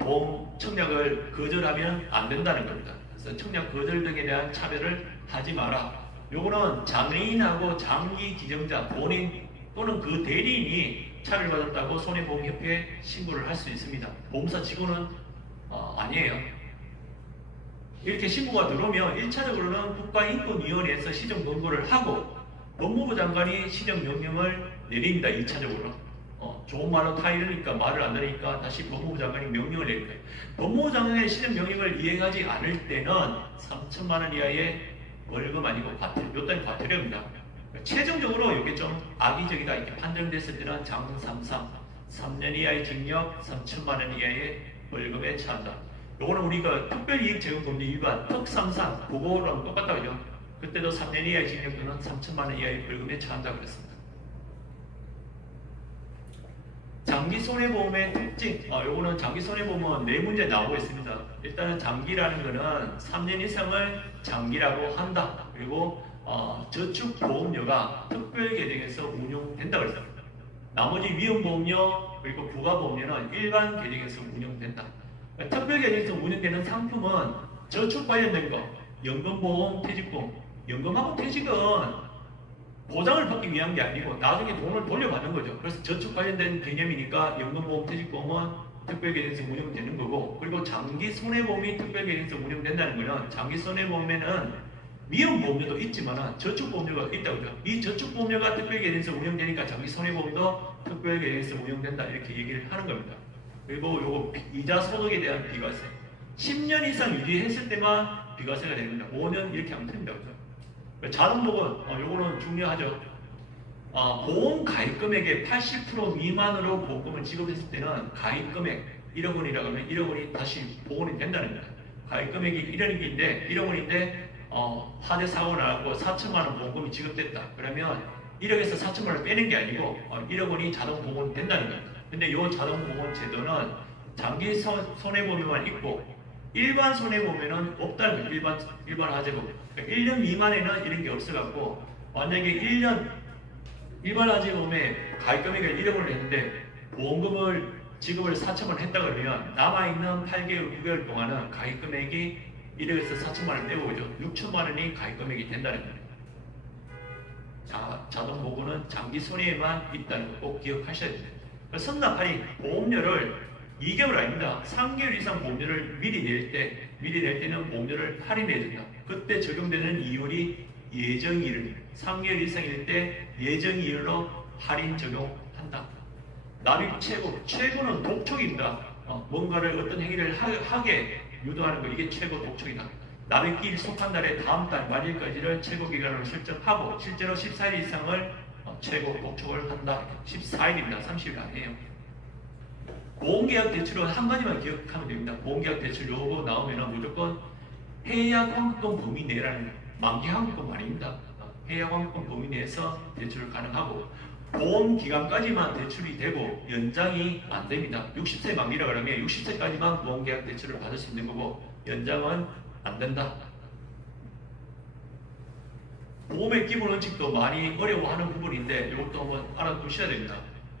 보험 청약을 거절하면 안 된다는 겁니다. 그래서 청약 거절 등에 대한 차별을 하지 마라. 요거는 장애인하고 장기 기증자 본인 또는 그 대리인이 차별받았다고 손해보험협회에 신고를 할 수 있습니다. 보험사 직원은 아니에요. 이렇게 신고가 들어오면 1차적으로는 국가인권위원회에서 시정 권고를 하고 법무부 장관이 시정 명령을 내립니다. 2차적으로. 좋은 말로 타이르니까 말을 안 들으니까 다시 법무부 장관이 명령을 내립니다. 법무부 장관의 시정 명령을 이행하지 않을 때는 3천만 원 이하의 월급 아니고 과태료, 몇 단위 과태료입니다. 최종적으로 이게 좀 악의적이다 이렇게 판정됐을 때는 장33 3년 이하의 징역 3천만 원 이하의 월급에 처한다. 요거는 우리가 특별이익제공금지 위반 특33 그거랑 똑같다고요. 그때도 3년 이하의 징역 또는 3천만 원 이하의 벌금에 처한다고 그랬습니다. 장기 손해보험의 특징, 요거는 장기 손해보험은 네 문제 나오고 있습니다. 일단은 장기라는 거는 3년 이상을 장기라고 한다. 그리고 저축보험료가 특별계정에서 운용된다고 했습니다. 나머지 위험보험료 그리고 부가보험료는 일반 계정에서 운용된다. 특별계정에서 운영되는 상품은 저축 관련된 거, 연금보험, 퇴직보험. 연금하고 퇴직은 보장을 받기 위한 게 아니고 나중에 돈을 돌려받는 거죠. 그래서 저축 관련된 개념이니까 연금보험, 퇴직보험은 특별계정에서 운영되는 거고, 그리고 장기 손해보험이 특별계정에서 운영된다는 거는 장기 손해보험에는 위험보험료도 있지만 저축보험료가 있다고요. 이 저축보험료가 특별계정에서 운영되니까 장기 손해보험도 특별계정에서 운영된다 이렇게 얘기를 하는 겁니다. 그리고 요거 이자 소득에 대한 비과세 10년 이상 유지했을 때만 비과세가 되는 겁니다. 5년 이렇게 하면 됩니다. 자동보건 요거는 중요하죠. 보험 가입금액의 80% 미만으로 보험금을 지급했을 때는 가입금액 1억 원이라고 하면 1억 원이 다시 복원이 된다는 거예요. 가입금액이 1억 원인데 화재 사고가 나고 4천만 원 보험금이 지급됐다. 그러면 1억에서 4천만 원을 빼는 게 아니고 1억 원이 자동 복원이 된다는 거예요. 근데 이 자동 복원 제도는 장기 손해보험에만 있고 일반 손해보험에는 없다는 거예요. 일반 화재보험. 그러니까 1년 미만에는 이런 게 없어갖고 만약에 1년 일반 화재보험에 가입금액을 1억 원을 했는데 보험금을 지급을 4천만 원 했다 그러면 남아있는 8개월, 9개월 동안은 가입금액이 1억에서 4천만 원 빼고 오죠. 6천만 원이 가입금액이 된다는 거예요. 자동 보고는 장기 손해에만 있다는 거 꼭 기억하셔야 돼요. 선납할인 보험료를 2개월 아닙니다. 3개월 이상 보험료를 미리 낼 때는 보험료를 할인해 준다. 그때 적용되는 이율이 예정이율, 3개월 이상일 때 예정이율로 할인 적용한다. 납입 최고는 독촉입니다. 뭔가를 어떤 행위를 하게 유도하는 거 이게 최고 독촉이다. 납입기일 속한 달에 다음 달 말일까지를 최고 기간으로 설정하고 실제로 14일 이상을 최고 독촉을 한다. 14일입니다. 30일 아니에요. 보험계약 대출은 한 가지만 기억하면 됩니다. 보험계약 대출 요거 나오면 무조건 해약 환급금 범위 내라는 만기 환급금 아닙니다. 해약 환급금 범위 내에서 대출을 가능하고 보험 기간까지만 대출이 되고 연장이 안 됩니다. 60세 만기라 그러면 60세까지만 보험계약 대출을 받을 수 있는 거고 연장은 안 된다. 보험의 기본 원칙도 많이 어려워하는 부분인데 이것도 한번 알아두셔야 됩니다.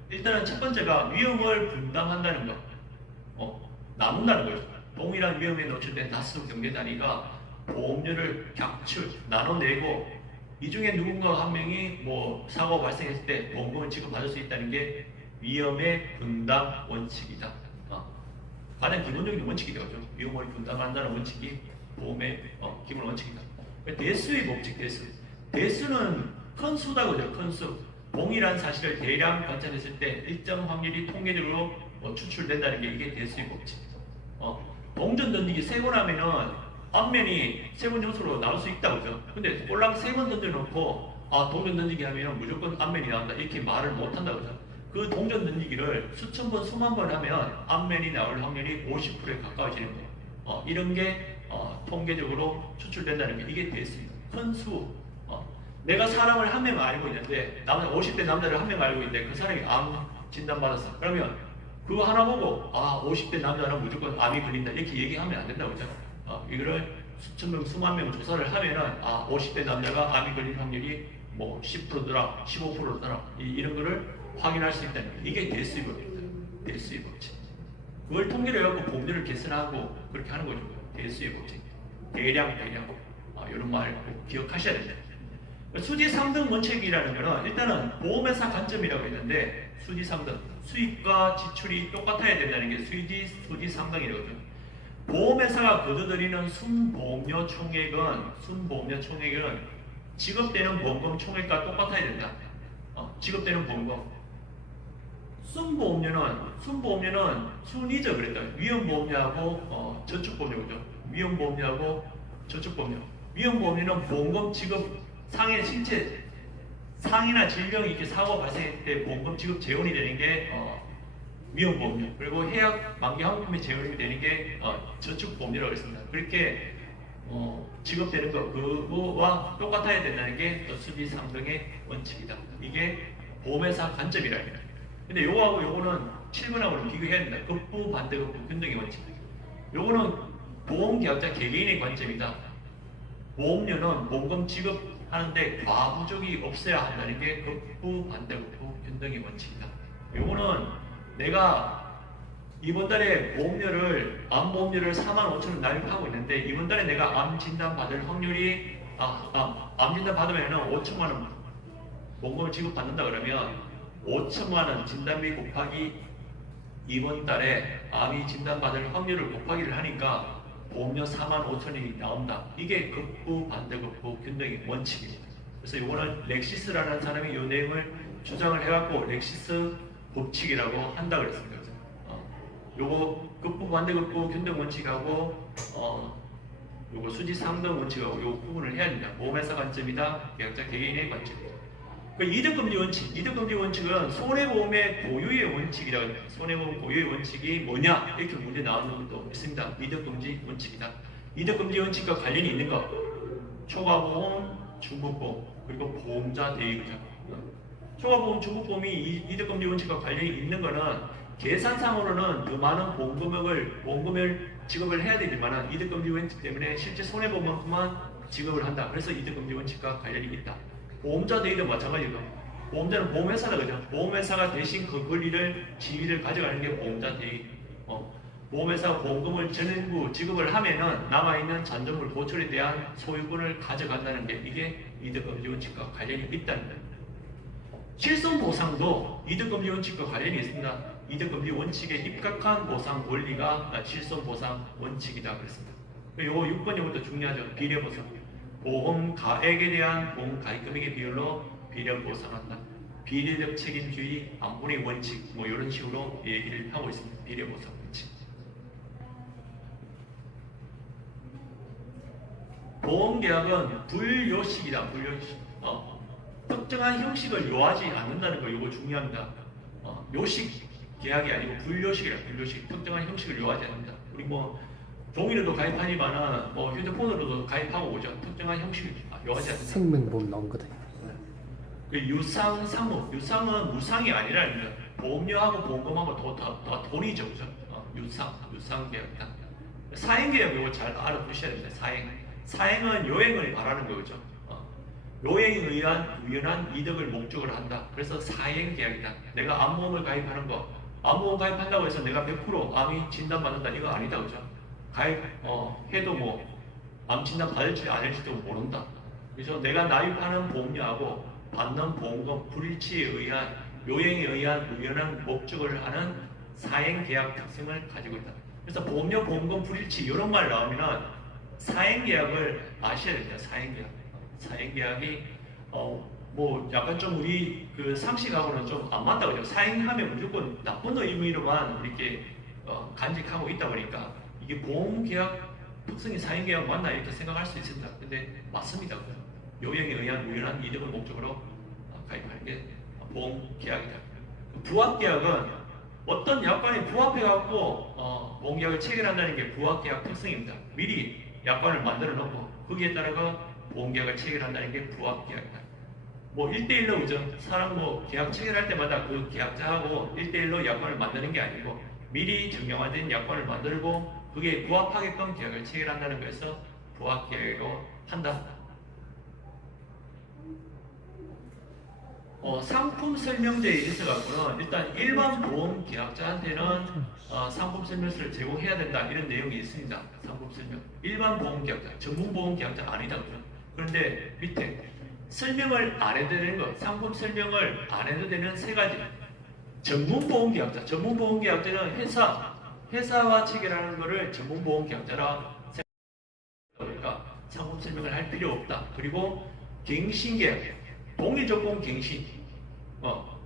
일단은 첫 번째가 위험을 분담한다는 거. 나눈다는 거죠. 동일한 위험에 노출된 다수 경제단위가 보험료를 격출, 나눠내고 이 중에 누군가 한 명이 사고가 발생했을 때 보험금을 지급받을 수 있다는 게 위험의 분담 원칙이다. 가장 기본적인 원칙이 되죠. 위험을 분담한다는 원칙이 보험의 기본 원칙이다. 대수의 법칙, 대수는 큰 수다 그죠. 큰 수. 동일한 사실을 대량 관찰했을 때 일정 확률이 통계적으로 추출된다는 게 이게 대수의 법칙. 동전 던지기 3번 하면은 앞면이 3번 점수로 나올 수 있다고 그죠. 근데 꼴랑 3번 던져놓고 동전 던지기 하면 무조건 앞면이 나온다 이렇게 말을 못한다고 그죠. 그 동전 던지기를 수천 번, 수만 번 하면 암면이 나올 확률이 50%에 가까워지는 거예요. 이런 게 통계적으로 추출된다는 게 이게 됐습니다. 큰 수. 내가 사람을 한 명 알고 있는데 50대 남자를 한 명 알고 있는데 그 사람이 암 진단받았어. 그러면 그거 하나 보고 50대 남자는 무조건 암이 걸린다 이렇게 얘기하면 안 된다고 했잖아. 이거를 수천 명, 수만 명 조사를 하면은 50대 남자가 암이 걸릴 확률이 뭐 10%더라, 15%더라 이런 거를 확인할 수 있다는 게 이게 델스의 법입니다. 델스의 법칙. 그걸 통계를 해갖고 범죄를 개선하고 그렇게 하는 거죠. 델스의 법칙. 대량. 이런 말 꼭 기억하셔야 됩니다. 수지 상등 원칙이라는 거는 일단은 보험회사 관점이라고 했는데 수지 상등, 수익과 지출이 똑같아야 된다는 게 수지 상등이라고요. 보험회사가 거둬들이는 순보험료 총액은 지급되는 보험금 총액과 똑같아야 된다. 지급되는 보험금. 순보험료는 순이죠. 그랬다. 위험보험료하고 저축보험료죠. 위험보험료하고 저축보험료. 위험보험료는 보험금 지급 상해 신체 상이나 질병이 이렇게 사고 발생할 때 보험금 지급 재원이 되는 게 위험보험료. 그리고 해약 만기 항품의 재원이 되는 게 저축보험료라고 했습니다. 그렇게 지급되는 거 그거와 똑같아야 된다는 게 수지 상등의 원칙이다. 이게 보험회사 관점이라 합니다. 근데 요거하고 요거는 7번하고는 비교해야 된다. 급부, 반대급부, 균등의 원칙. 요거는 보험계약자 개개인의 관점이다. 보험료는 보험금 지급하는데 과부족이 없어야 한다는 게 급부, 반대급부, 균등의 원칙이다. 요거는 내가 이번 달에 암보험료를 45,000원 납입하고 있는데 이번 달에 내가 암 진단 받을 확률이 암 진단 받으면은 5천만 원 보험금을 지급받는다 그러면 5천만 원 진단비 곱하기 이번 달에 암이 진단받을 확률을 곱하기를 하니까 보험료 45,000원이 나온다. 이게 급부, 반대급부, 균등의 원칙입니다. 그래서 이거는 렉시스라는 사람이 이 내용을 주장을 해갖고 렉시스 법칙이라고 한다 그랬습니다. 요거 급부, 반대급부, 균등 원칙하고 요거 수지 상등 원칙하고 요 구분을 해야 됩니다. 보험회사 관점이다. 계약자 개개인의 관점이다. 그 이득금지 원칙. 이득금지 원칙은 손해보험의 고유의 원칙이라고 합니다. 손해보험 고유의 원칙이 뭐냐? 이렇게 문제 나오는 것도 있습니다. 이득금지 원칙이다. 이득금지 원칙과 관련이 있는 것. 초과보험, 중복보험, 그리고 보험자 대위죠. 초과보험, 중복보험이 이득금지 원칙과 관련이 있는 거는 계산상으로는 더 많은 보험금을 지급을 해야 되지만 이득금지 원칙 때문에 실제 손해보험만큼만 지급을 한다. 그래서 이득금지 원칙과 관련이 있다. 보험자 대위도 마찬가지고 보험자는 보험회사다 그죠? 보험회사가 대신 그 권리를 지위를 가져가는 게 보험자 대위. 보험회사가 보험금을 전부 지급을 하면은 남아있는 잔존물 고철에 대한 소유권을 가져간다는 게 이게 이득금지 원칙과 관련이 있다는 겁니다. 실손보상도 이득금지 원칙과 관련이 있습니다. 이득금지 원칙에 입각한 보상 권리가 실손보상 원칙이다 그랬습니다. 요거 6번 요것도 중요하죠. 비례보상. 보험가액에 대한 보험가입금액의 비율로 비례보상한다. 비례적 책임주의, 안분의 원칙 뭐 이런 식으로 얘기를 하고 있습니다. 비례보상 원칙. 보험계약은 불요식이다. 불요식. 특정한 형식을 요하지 않는다는 거 이거 중요합니다. 요식 계약이 아니고 불요식이라. 불요식. 특정한 형식을 요하지 않는다. 우리 뭐 종이로도 가입하지만은 휴대폰으로도 가입하고 오죠. 특정한 형식을 요하지 않는다. 생명보험 나온 거다. 그 유상, 상무. 유상은 무상이 아니라 보험료하고 보험금하고 다 돈이죠. 그죠? 유상 계약이다. 사행 계약 이거 잘 알아두셔야 됩니다. 사행은 요행을 말하는 거죠. 요행에 의한 우연한 이득을 목적으로 한다. 그래서 사행 계약이다. 내가 암보험을 가입하는 거, 암보험 가입한다고 해서 내가 100% 암이 진단받는다 이거 아니다. 그죠? 해도 뭐 암 진단 받을지 안 할지도 모른다. 그래서 내가 납입하는 보험료하고 받는 보험금 불일치에 의한 요행에 의한 우연한 목적을 하는 사행 계약 특성을 가지고 있다. 그래서 보험료 보험금 불일치 이런 말 나오면은 사행 계약을 아셔야 됩니다. 사행 계약이 뭐 약간 좀 우리 그 상식하고는 좀 안 맞다 그죠. 사행하면 무조건 나쁜 의미로만 이렇게 간직하고 있다 보니까 이게 보험계약 특성이 사행계약 맞나 이렇게 생각할 수 있습니다. 근데 맞습니다. 요행에 의한 우연한 이득을 목적으로 가입하는 게 보험계약이다. 부합계약은 어떤 약관이 부합해갖고 보험계약을 체결한다는 게 부합계약 특성입니다. 미리 약관을 만들어 놓고 거기에 따라가 보험계약을 체결한다는 게 부합계약이다. 뭐 1대1로 그죠? 사람 뭐 계약 체결할 때마다 그 계약자하고 1대1로 약관을 만드는 게 아니고 미리 정형화된 약관을 만들고 그게 부합하게끔 계약을 체결한다는 거에서 부합계약으로 한다. 상품 설명제에 있어갖고는 일단 일반 보험 계약자한테는 상품 설명서를 제공해야 된다 이런 내용이 있습니다. 상품 설명. 일반 보험 계약자, 전문 보험 계약자 아니다 그죠? 그런데 밑에 설명을 안 해도 되는 것, 상품 설명을 안 해도 되는 세 가지. 전문 보험 계약자, 전문 보험 계약자는 회사와 체결하는 것을 전문 보험 계약자라 생각하니까 상품 설명을 할 필요 없다. 그리고 갱신 계약, 동일 조건 갱신.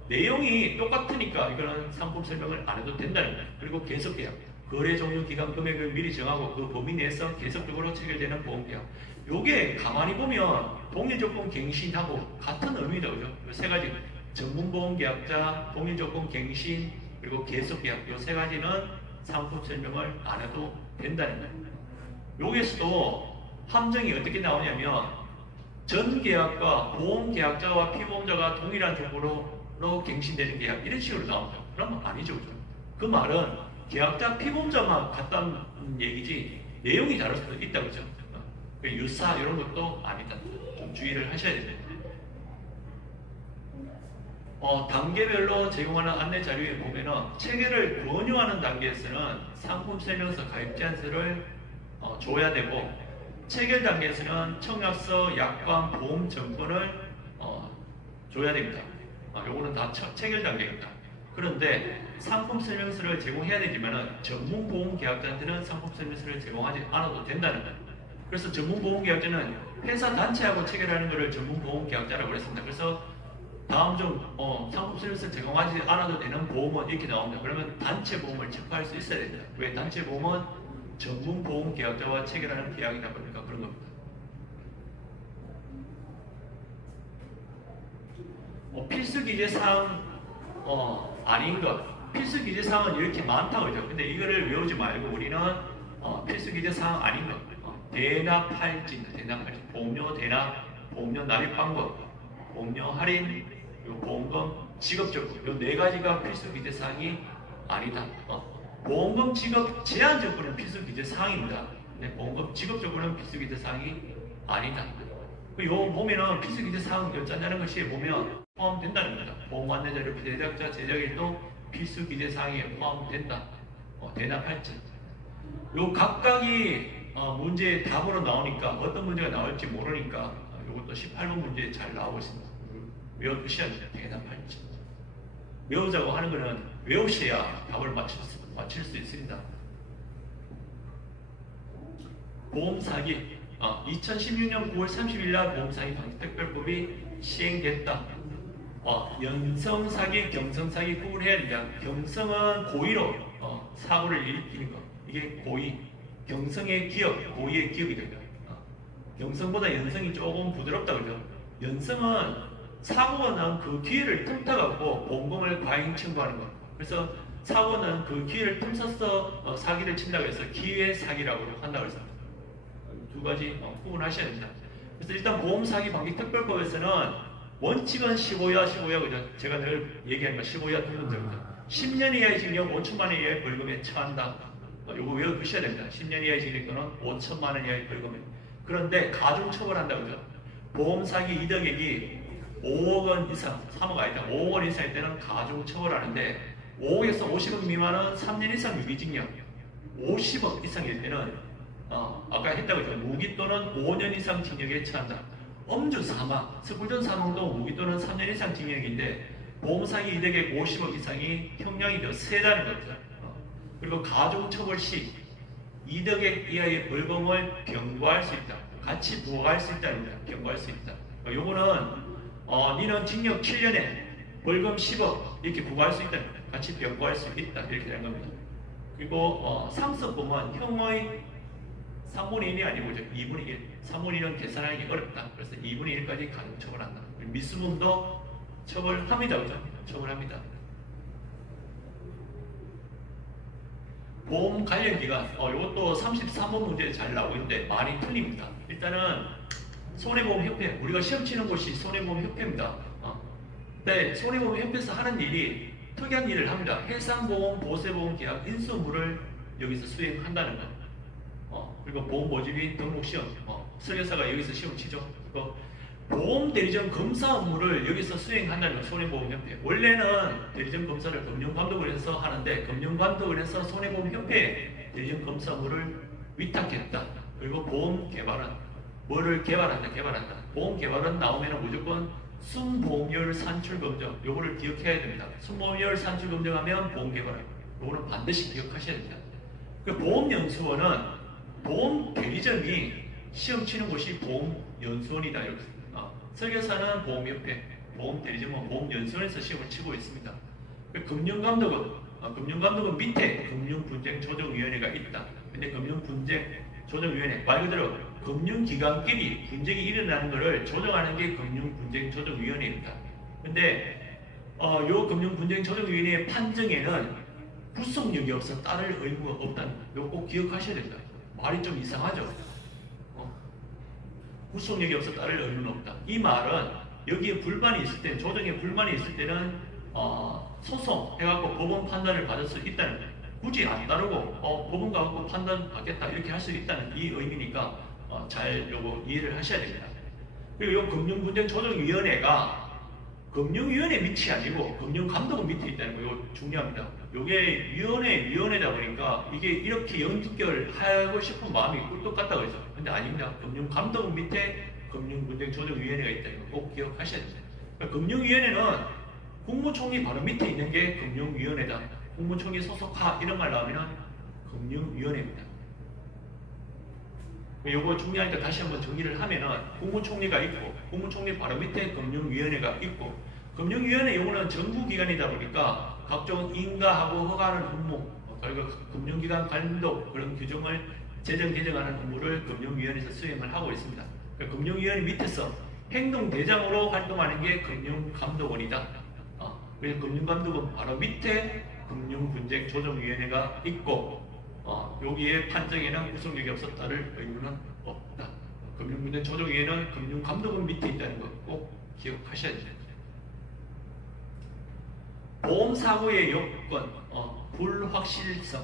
내용이 똑같으니까 이거는 상품 설명을 안 해도 된다는 거예요. 그리고 계속 계약, 거래 종료 기간 금액을 미리 정하고 그 범위 내에서 계속적으로 체결되는 보험 계약. 요게 가만히 보면 동일 조건 갱신하고 같은 의미다, 그죠? 세 가지 전문 보험 계약자, 동일 조건 갱신, 그리고 계속 계약. 요 세 가지는 상품 설명을 안 해도 된다는 거예요. 여기서도 함정이 어떻게 나오냐면 전 계약과 보험 계약자와 피보험자가 동일한 정보로 갱신되는 계약 이런 식으로 나옵니다. 그러면 아니죠, 그죠? 그 말은 계약자 피보험자만 같다는 얘기지 내용이 다를 수도 있다, 그죠? 유사 이런 것도 아니다. 좀 주의를 하셔야 됩니다. 단계별로 제공하는 안내 자료에 보면은 체계를 권유하는 단계에서는 상품 설명서 가입 제안서를 줘야 되고 체결 단계에서는 청약서, 약관, 보험 정보를 줘야 됩니다. 요거는 다 체결 단계입니다. 그런데 상품 설명서를 제공해야 되지만은 전문 보험 계약자한테는 상품 설명서를 제공하지 않아도 된다는 거예요. 그래서 전문 보험 계약자는 회사 단체하고 체결하는 것을 전문 보험 계약자라고 했습니다. 그래서 다음 중 상품 설명서 제공하지 않아도 되는 보험은 이렇게 나옵니다. 그러면 단체 보험을 체크할 수 있어야 됩니다. 왜 단체 보험은 전문 보험 계약자와 체결하는 계약이다 보니까 그런 겁니다. 필수 기재 사항 아닌 것. 필수 기재 사항은 이렇게 많다 그죠? 근데 이거를 외우지 말고 우리는 필수 기재 사항 아닌 것. 대납할지, 보험료 대납, 보험료 납입 방법, 보험료 할인, 보험금 지급 조건, 이 네 가지가 필수 기재 사항이 아니다. 보험금 지급 제한 조건은 필수 기재 사항입니다. 근데 보험금 지급 조건은 필수 기재 사항이 아니다. 요 보면은 필수 기재 사항 짠다는 것이 보면 포함된다는 겁니다. 보험 안내 자료 제작자 제작일도 필수 기재 사항에 포함된다. 대납할지. 요 각각이 문제의 답으로 나오니까 어떤 문제가 나올지 모르니까 이것도 18번 문제에 잘 나오고 있습니다. 외워두셔야 됩니다. 대답할지. 외우자고 하는 거는 외우셔야 답을 맞출 수 있습니다. 보험 사기. 2016년 9월 30일 날 보험 사기 방지 특별법이 시행됐다. 연성 사기, 경성 사기 구분해야 된다. 경성은 고의로 사고를 일으키는 것. 이게 고의. 경성의 기업, 고의의 기업이 됩니다. 경성보다 연성이 조금 부드럽다 그죠? 연성은 사고가 난 그 기회를 틈타갖고 보험금을 과잉 청구하는 것. 그래서 사고는 그 기회를 틈써서 사기를 친다고 해서 기회 사기라고 한다고 해서 두 가지 구분하셔야 됩니다. 그래서 일단 보험 사기 방지 특별법에서는 원칙은 15야 그죠? 제가 늘 얘기하는 거 15야 등등입니다. 10년 이하의 징역 5천만 원 이하의 벌금에 처한다. 요거 외워두셔야 됩니다. 10년 이하의 징역은 5천만 원 이하의 벌금에. 그런데 가중 처벌한다 그죠? 보험 사기 이득액이 5억 원 이상, 3억 아니다. 5억 원 이상일 때는 가중 처벌하는데 5억에서 50억 미만은 3년 이상 유기징역, 50억 이상일 때는 아까 했다고 했죠. 무기 또는 5년 이상 징역에 처한다. 엄주 사망, 스불전 사망도 무기 또는 3년 이상 징역인데 보험 사기 이득액 50억 이상이 형량이 더 세다는 거죠. 그리고 가중 처벌 시 이득액 이하의 벌금을 병고할 수 있다. 같이 부과할 수 있다는 거야. 병고할 수 있다. 요거는 니는 징역 7년에 벌금 10억 이렇게 부과할 수 있다. 같이 병고할 수 있다. 이렇게 되는 겁니다. 그리고 상습범은 형의 3분의 1이 아니고 2분의 1. 3분의 1은 계산하기 어렵다. 그래서 2분의 1까지 가중 처벌한다. 미수범도 처벌합니다. 그죠? 처벌합니다. 보험 관련 기간, 이것도 33번 문제에 잘 나오고 있는데 많이 틀립니다. 일단은 손해보험협회, 우리가 시험 치는 곳이 손해보험협회입니다. 근데 손해보험협회에서 하는 일이 특이한 일을 합니다. 해상보험, 보세보험 계약 인수 업무를 여기서 수행한다는 거. 그리고 보험 모집인 등록 시험, 설계사가 여기서 시험 치죠. 보험 대리점 검사 업무를 여기서 수행한다는 건 손해보험협회. 원래는 대리점 검사를 금융감독을 해서 하는데 금융감독을 해서 손해보험협회에 대리점 검사 업무를 위탁했다. 그리고 보험 개발은 뭐를 개발한다. 보험 개발은 나오면 무조건 순보험료율 산출 검정. 요거를 기억해야 됩니다. 순보험료율 산출 검정하면 보험 개발은 요거는 반드시 기억하셔야 됩니다. 그 보험연수원은 보험 대리점이 시험 치는 곳이 보험연수원이다. 이렇게. 설계사는 보험협회, 보험대리점은 보험연수원에서 시험을 치고 있습니다. 금융감독은 밑에 금융분쟁조정위원회가 있다. 근데 금융분쟁조정위원회 말 그대로 금융기관끼리 분쟁이 일어나는 것을 조정하는 게 금융분쟁조정위원회입니다. 근데 요 금융분쟁조정위원회의 판정에는 구속력이 없어 따를 의무가 없다는 거. 이거 꼭 기억하셔야 됩니다. 말이 좀 이상하죠? 구속력이 없어 따를 의무는 없다. 이 말은 여기에 불만이 있을 때, 조정에 불만이 있을 때는 소송해갖고 법원 판단을 받을 수 있다는 거예요. 굳이 안 따르고 법원 가갖고 판단 받겠다 이렇게 할 수 있다는 이 의미니까 잘 요거 이해를 하셔야 됩니다. 그리고 이 금융분쟁조정위원회가 금융위원회 밑이 아니고 금융감독은 밑에 있다는 거 이거 중요합니다. 이게 위원회다 보니까 이게 이렇게 연결하고 싶은 마음이 꿀떡 같다고 해서 근데 아닙니다. 금융감독은 밑에 금융분쟁조정위원회가 있다. 이거 꼭 기억하셔야 됩니다. 그러니까 금융위원회는 국무총리 바로 밑에 있는 게 금융위원회다. 국무총리 소속하 이런 말 나오면 금융위원회입니다. 요거 중요하니까 다시 한번 정리를 하면은 국무총리가 있고 국무총리 바로 밑에 금융위원회가 있고 금융위원회 요거는 정부기관이다 보니까 각종 인가하고 허가하는 업무 그리고 금융기관 감독 그런 규정을 제정개정하는 업무를 금융위원회에서 수행을 하고 있습니다. 그러니까 금융위원회 밑에서 행동대장으로 활동하는 게 금융감독원이다. 그래서 금융감독은 바로 밑에 금융분쟁조정위원회가 있고 여기에 판정에는 구속력이 없었다를 의무는 없다. 금융분쟁조정위원회는 금융감독은 밑에 있다는 것 꼭 기억하셔야 됩니다. 보험사고의 요건, 불확실성.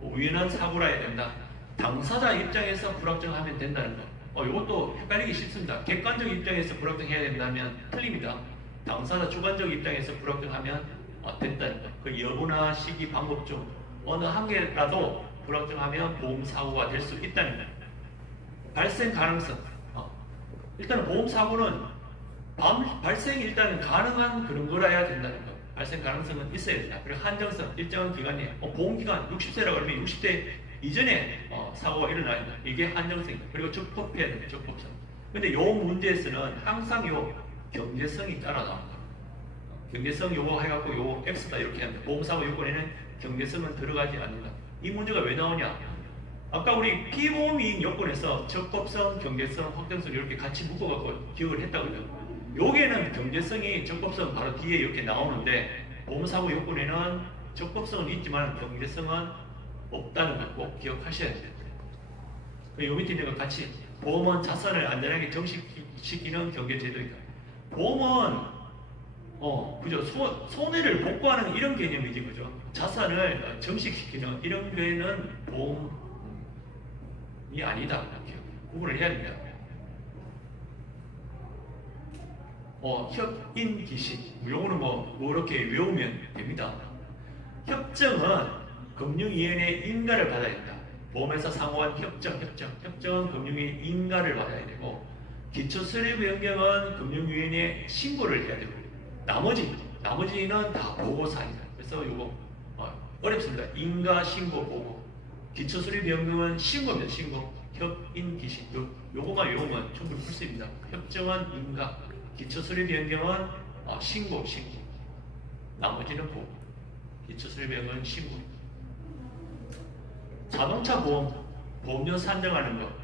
우연한 사고라 해야 된다. 당사자 입장에서 불확정하면 된다는 거. 이것도 헷갈리기 쉽습니다. 객관적 입장에서 불확정해야 된다면 틀립니다. 당사자 주관적 입장에서 불확정하면 된다는 거. 그 여부나 시기, 방법 중 어느 한 개라도 불확정하면 보험사고가 될 수 있다는 거. 발생 가능성. 일단은 보험사고는 발생이 일단은 가능한 그런 거라야 된다는 거. 발생 가능성은 있어야 된다. 그리고 한정성, 일정한 기간에 보험기간 60세라고 하면 60세 이전에 사고가 일어나야 된다. 이게 한정성이다. 그리고 적법해야 된다. 적법성. 근데 요 문제에서는 항상 요 경제성이 따라 나옵니다. 경제성 요거 해갖고 요 X다 이렇게 합니다. 보험사고 요건에는 경제성은 들어가지 않는다. 이 문제가 왜 나오냐? 아까 우리 피보험이익 요건에서 적법성, 경제성, 확정성 이렇게 같이 묶어갖고 기억을 했다고요. 여기에는 경제성이 적법성 바로 뒤에 이렇게 나오는데 보험사고 요건에는 적법성은 있지만 경제성은 없다는 걸 꼭 기억하셔야 돼요. 요 밑에 있는 거 같이 보험은 자산을 안전하게 정식시키는 경제제도이다. 보험은 그죠? 손해를 복구하는 이런 개념이지, 그죠? 자산을 정식시키는 이런 거에는 보험이 아니다. 구분을 해야 됩니다. 협인기시. 요거는 뭐 이렇게 외우면 됩니다. 협정은 금융위원회의 인가를 받아야 된다. 보험에서 상호한 협정은 금융위원회의 인가를 받아야 되고 기초수립 변경은 금융위원회에 신고를 해야 되고 나머지는 다 보고사입니다. 그래서 요거 어렵습니다. 인가, 신고, 보고. 기초수립 변경은 신고입니다. 신고. 협인기시. 요거만 외우면 충분히 풀 수 있습니다. 협정은 인가, 기초수립 변경은 신고. 나머지는 보고. 기초수립 변경은 신고. 자동차 보험료 산정하는 거.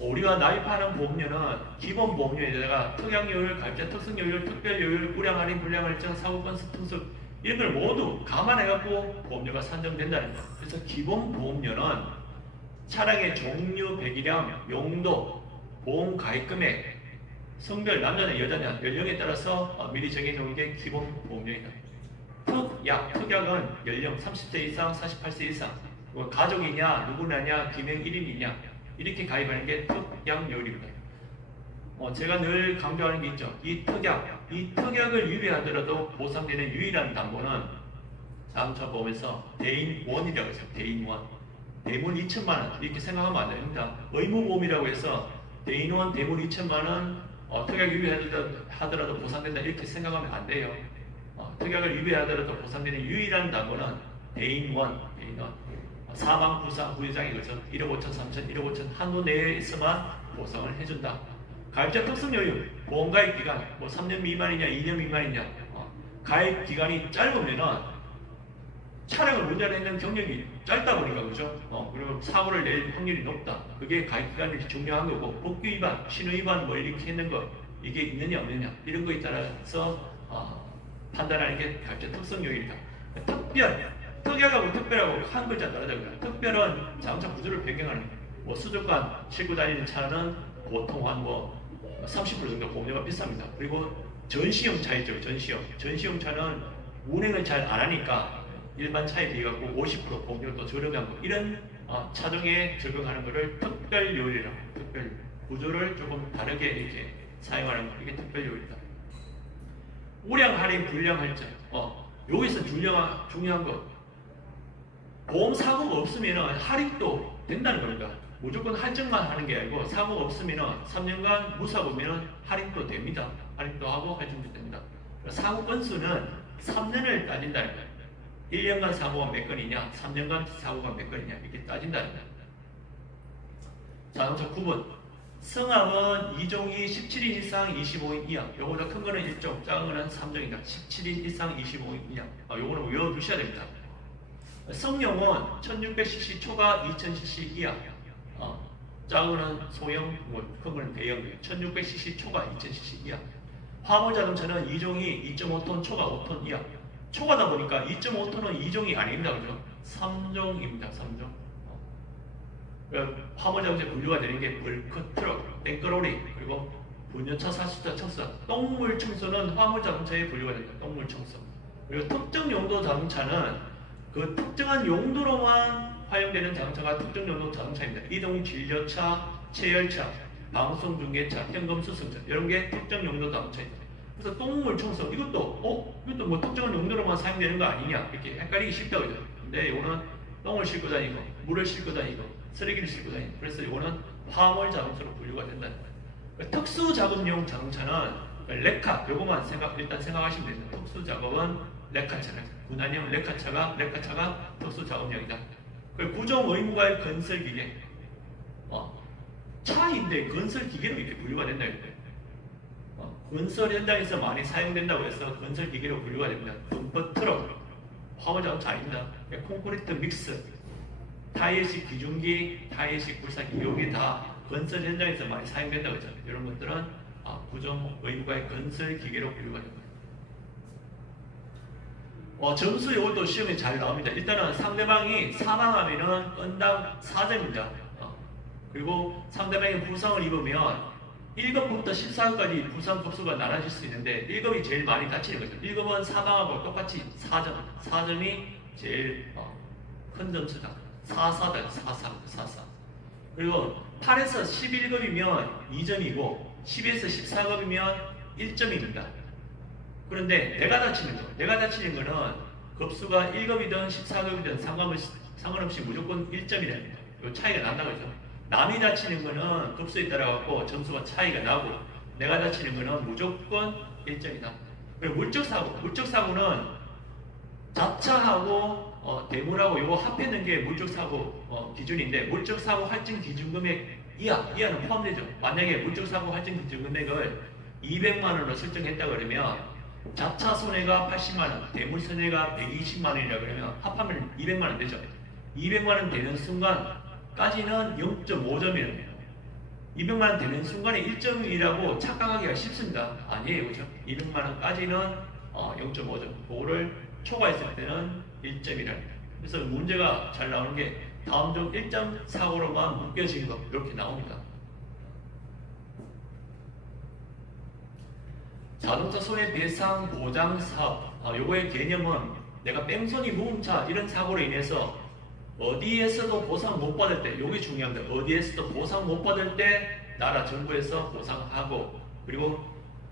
우리가 납입하는 보험료는 기본 보험료에다가 특약요율, 가입자 특성요율, 특별요율, 우량 할인, 불량 할증, 사고 건수 특수 이런 걸 모두 감안해갖고 보험료가 산정된다는 거예요. 그래서 기본 보험료는 차량의 종류, 배기량, 용도, 보험 가입 금액, 성별, 남자냐 여자냐, 연령에 따라서 미리 정해놓은 게 기본 보험료이다. 특약은 연령 30세 이상, 48세 이상, 뭐 가족이냐, 누구냐냐, 기명 1인이냐 이렇게 가입하는 게 특약료입니다. 제가 늘 강조하는 게 있죠. 이 특약을 위배하더라도 보상되는 유일한 담보는 자동차 보험에서 대인원이라고 해서 대인원. 대물 2천만 원 이렇게 생각하면 안 됩니다. 의무보험이라고 해서 대인원 대물 2천만 원 특약 위배하더라도 보상된다 이렇게 생각하면 안 돼요. 특약을 위배하더라도 보상되는 유일한 담보는 대인원. 사망, 부상, 부유장애 것은 1억 5천, 3천, 1억 5천 한도 내에 있어만 보상을 해준다. 가입자 특성 요율, 보험가입 기간, 3년 미만이냐, 2년 미만이냐, 가입 기간이 짧으면은 차량을 운전하는 경력이 짧다 보니까 그죠? 그리고 사고를 낼 확률이 높다. 그게 가입 기간이 중요한 거고, 법규 위반, 신호 위반 뭐 이렇게 했는 거 이게 있느냐 없느냐 이런 거에 따라서 판단하는 게 가입자 특성 요율이다. 특약하고 특별하고 한 글자 다르다고요. 특별은 자동차 구조를 변경하는 수족관 싣고 다니는 차는 보통 한 30% 정도 보험료가 비쌉니다. 그리고 전시용 차 있죠. 전시용 차는 운행을 잘 안 하니까 일반 차에 비해 갖고 50% 보험료도 저렴한 거 이런 차종에 적용하는 것을 특별요율이라고. 특별 구조를 조금 다르게 이렇게 사용하는 거 이게 특별요율이다. 우량 할인 불량 할증. 여기서 중요한 거. 보험 사고가 없으면 할인도 된다는 겁니다. 무조건 할증만 하는 게 아니고 사고가 없으면 3년간 무사고면 할인도 됩니다. 할인도 하고 할증도 됩니다. 사고 건수는 3년을 따진다는 거예요. 1년간 사고가 몇 건이냐, 3년간 사고가 몇 건이냐 이렇게 따진다는 거예요. 자동차 구분. 성함은 2종이 17인 이상 25인 이하. 요거보다 큰 거는 1종, 작은 거는 3종이다. 17인 이상 25인 이하. 요거는 외워두셔야 됩니다. 성용은 1600cc 초과 2000cc 이하. 작은 거는 소형, 큰 거는 대형이에요. 1600cc 초과 2000cc 이하. 화물 자동차는 2종이 2.5톤 초과 5톤 이하. 초과다 보니까 2.5톤은 2종이 아닙니다. 그죠? 3종입니다. 3종. 화물 자동차 분류가 되는 게 벌크 트럭, 땡끄로리, 그리고 분유차, 사수차, 청소. 똥물 청소는 화물 자동차에 분류가 됩니다. 똥물 청소. 그리고 특정 용도 자동차는 그 특정한 용도로만 활용되는 자동차가 특정 용도 자동차입니다. 이동 진료차, 체열차, 방송 중개차, 현금 수송차 이런 게 특정 용도 자동차입니다. 그래서 똥물 청소 이것도 뭐 특정한 용도로만 사용되는 거 아니냐 이렇게 헷갈리기 쉽다고 그러죠. 근데 이거는 똥을 싣고 다니고 물을 싣고 다니고 쓰레기를 싣고 다니고 그래서 이거는 화물 자동차로 분류가 된다는 거예요. 특수 작업용 자동차는 레카 요거만 일단 생각하시면 됩니다. 특수 작업은 레카차는 군안형 레카차가 특수 작업용이다. 그리고 구종 의무가의 건설 기계. 차인데 건설 기계로 이렇게 분류가 된다 이거예요. 건설 현장에서 많이 사용된다고 해서 건설 기계로 분류가 됩니다. 덤퍼 트럭, 화물 자동차 아닙니다. 콘크리트 믹스, 타일식 기중기, 타일식 불사기 이게 다 건설 현장에서 많이 사용된다고 했잖아요. 이런 것들은 구종 의무가의 건설 기계로 분류가 됩니다. 점수 이것도 시험에 잘 나옵니다. 일단은 상대방이 사망하면은 건당 4점입니다. 그리고 상대방이 부상을 입으면 1급부터 14급까지 부상 급수가 나눠질 수 있는데 1급이 제일 많이 다치는 거죠. 1급은 사망하고 똑같이 4점. 4점이 제일 큰 점수다. 4다. 4. 그리고 8에서 11급이면 2점이고 10에서 14급이면 1점입니다. 그런데 내가 다치는 거는 급수가 1급이든 14급이든 상관없이 무조건 1점이랍니다. 이 차이가 난다고 했죠. 남이 다치는 거는 급수에 따라 갖고 점수가 차이가 나고 내가 다치는 거는 무조건 1점이다. 그리고 물적사고는 자차하고 대물하고 이거 합했는 게 물적사고 기준인데 물적사고 할증 기준금액 이하는 포함되죠. 만약에 물적사고 할증 기준금액을 200만 원으로 설정했다 그러면 자차 손해가 80만 원, 대물 손해가 120만 원이라 그러면 합하면 200만 원 되죠. 200만 원 되는 순간까지는 0.5점이에요. 200만 원 되는 순간에 1점이라고 착각하기가 쉽습니다. 아니에요, 그죠? 200만 원까지는 0.5점. 그거를 초과했을 때는 1점이라는 거예요. 그래서 문제가 잘 나오는 게 다음 중 1.45로만 묶여진 것 이렇게 나옵니다. 자동차 손해배상 보장 사업, 요거의 개념은 내가 뺑소니 무음차 이런 사고로 인해서 어디에서도 보상 못 받을 때, 요게 중요합니다. 어디에서도 보상 못 받을 때 나라 정부에서 보상하고, 그리고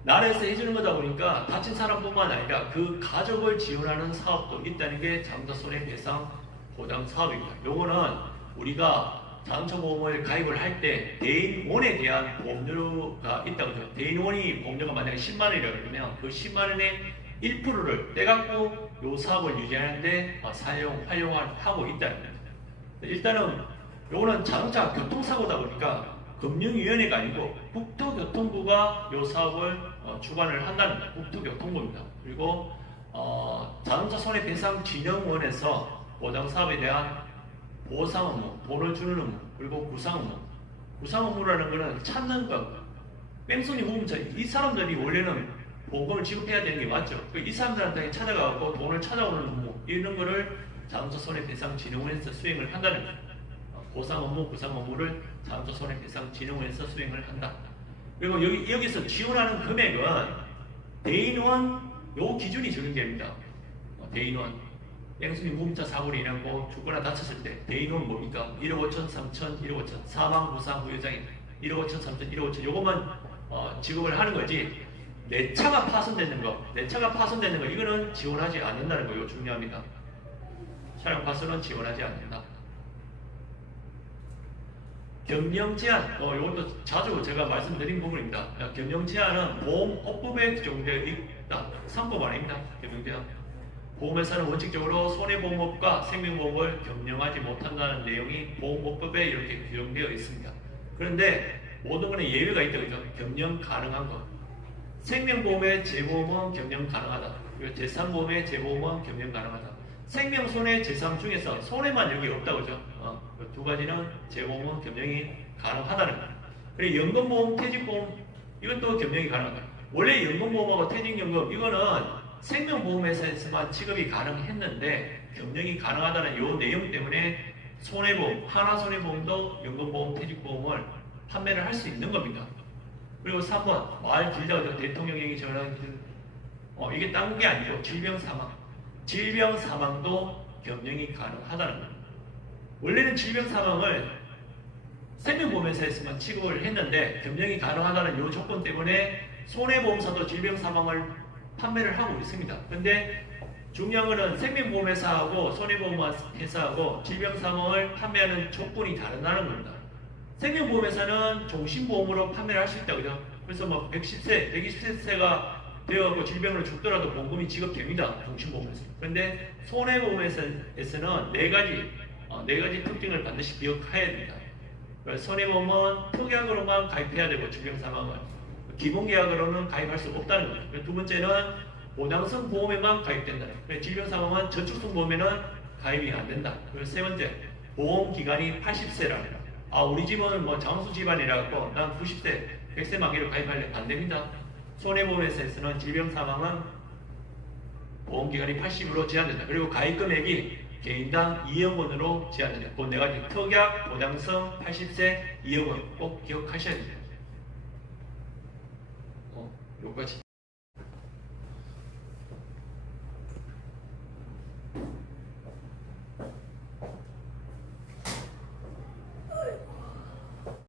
나라에서 해주는 거다 보니까 다친 사람뿐만 아니라 그 가족을 지원하는 사업도 있다는 게 자동차 손해배상 보장 사업입니다. 요거는 우리가 자동차 보험을 가입을 할 때 대인원에 대한 보험료가 있다고 해요. 대인원이 보험료가 만약에 10만 원이라고 그러면 그 10만 원의 1%를 떼갖고 요 사업을 유지하는데 활용하고 있다는 거예요. 일단은 요거는 자동차 교통사고다 보니까 금융위원회가 아니고 국토교통부가 요 사업을 주관을 한다는 거예요. 국토교통부입니다. 그리고 자동차 손해배상진흥원에서 보장사업에 대한 보상 업무, 돈을 주는 업무, 그리고 구상 업무. 구상 업무라는 거는 찾는 것, 뺑소니 무음차. 이 사람들이 원래는 보험금을 지급해야 되는 게 맞죠. 이 사람들한테 찾아가고 돈을 찾아오는 업무, 이런 거를 자동차 손해배상진흥원에서 수행을 한다는 거예요. 보상 업무, 구상 업무를 자동차 손해배상진흥원에서 수행을 한다. 그리고 여기서 지원하는 금액은 대인원, 요 기준이 적용됩니다. 대인원. 뺑소니 무음차 사고로 인한 뭐 죽거나 다쳤을 때 대인원 뭡니까? 1억 5천, 3천, 1억 5천, 사망, 부상, 부여장애 1억 5천, 3천, 1억 5천 요것만 지급을 하는 거지. 내 차가 파손되는 거, 이거는 지원하지 않는다는 거예요. 중요합니다. 차량 파손은 지원하지 않는다. 겸용 제한, 이것도 자주 제가 말씀드린 부분입니다. 겸용 제한은 보험업법에 규정되어 있다. 3법 아닙니다. 겸용 제한. 보험회사는 원칙적으로 손해보험업과 생명보험을 겸용하지 못한다는 내용이 보험업법에 이렇게 규정되어 있습니다. 그런데 모든 것에 예외가 있다. 그죠? 겸용 가능한 것. 생명보험의 재보험은 겸용 가능하다. 그리고 재산보험의 재보험은 겸용 가능하다. 생명손해 재산 중에서 손해만 여기 없다. 그죠? 두 가지는 재보험은 겸용이 가능하다는 거예요. 그리고 연금보험, 퇴직보험 이것도 겸용이 가능하다. 원래 연금보험하고 퇴직연금 이거는 생명보험회사에서만 지급이 가능했는데 겸용이 가능하다는 이 내용 때문에 손해보험, 하나손해보험도 연금보험, 퇴직보험을 판매를 할 수 있는 겁니다. 그리고 3번, 말 길다고 대통령령이 정하는 이게 딴 게 아니죠. 질병사망. 질병사망도 겸용이 가능하다는 겁니다. 원래는 질병사망을 생명보험회사에서만 취급을 했는데 겸용이 가능하다는 이 조건 때문에 손해보험사도 질병사망을 판매를 하고 있습니다. 근데 중요한 거는 생명보험회사하고 손해보험회사하고 질병사망을 판매하는 조건이 다르다는 겁니다. 생명보험회사는 종신보험으로 판매를 할 수 있다. 그죠? 그래서 뭐 110세, 120세가 되어서 질병으로 죽더라도 보험금이 지급됩니다. 종신보험에서. 그런데 손해보험에서는 네 가지 특징을 반드시 기억해야 됩니다. 손해보험은 특약으로만 가입해야 되고 질병사망을 기본계약으로는 가입할 수 없다는 거죠. 두 번째는 보장성 보험에만 가입된다는 거예요. 질병사망은 저축성 보험에는 가입이 안 된다. 그리고 세 번째, 보험기간이 80세라는 거예요. 우리 집은 뭐 장수 집안이라고 난 90세, 100세 만기로 가입할래 안 됩니다. 손해보험회사에서는 질병사망은 보험기간이 80으로 제한된다. 그리고 가입금액이 개인당 2억 원으로 제한된다. 그 네 가지 특약, 보장성, 80세, 2억 원 꼭 기억하셔야 됩니다. 요까지.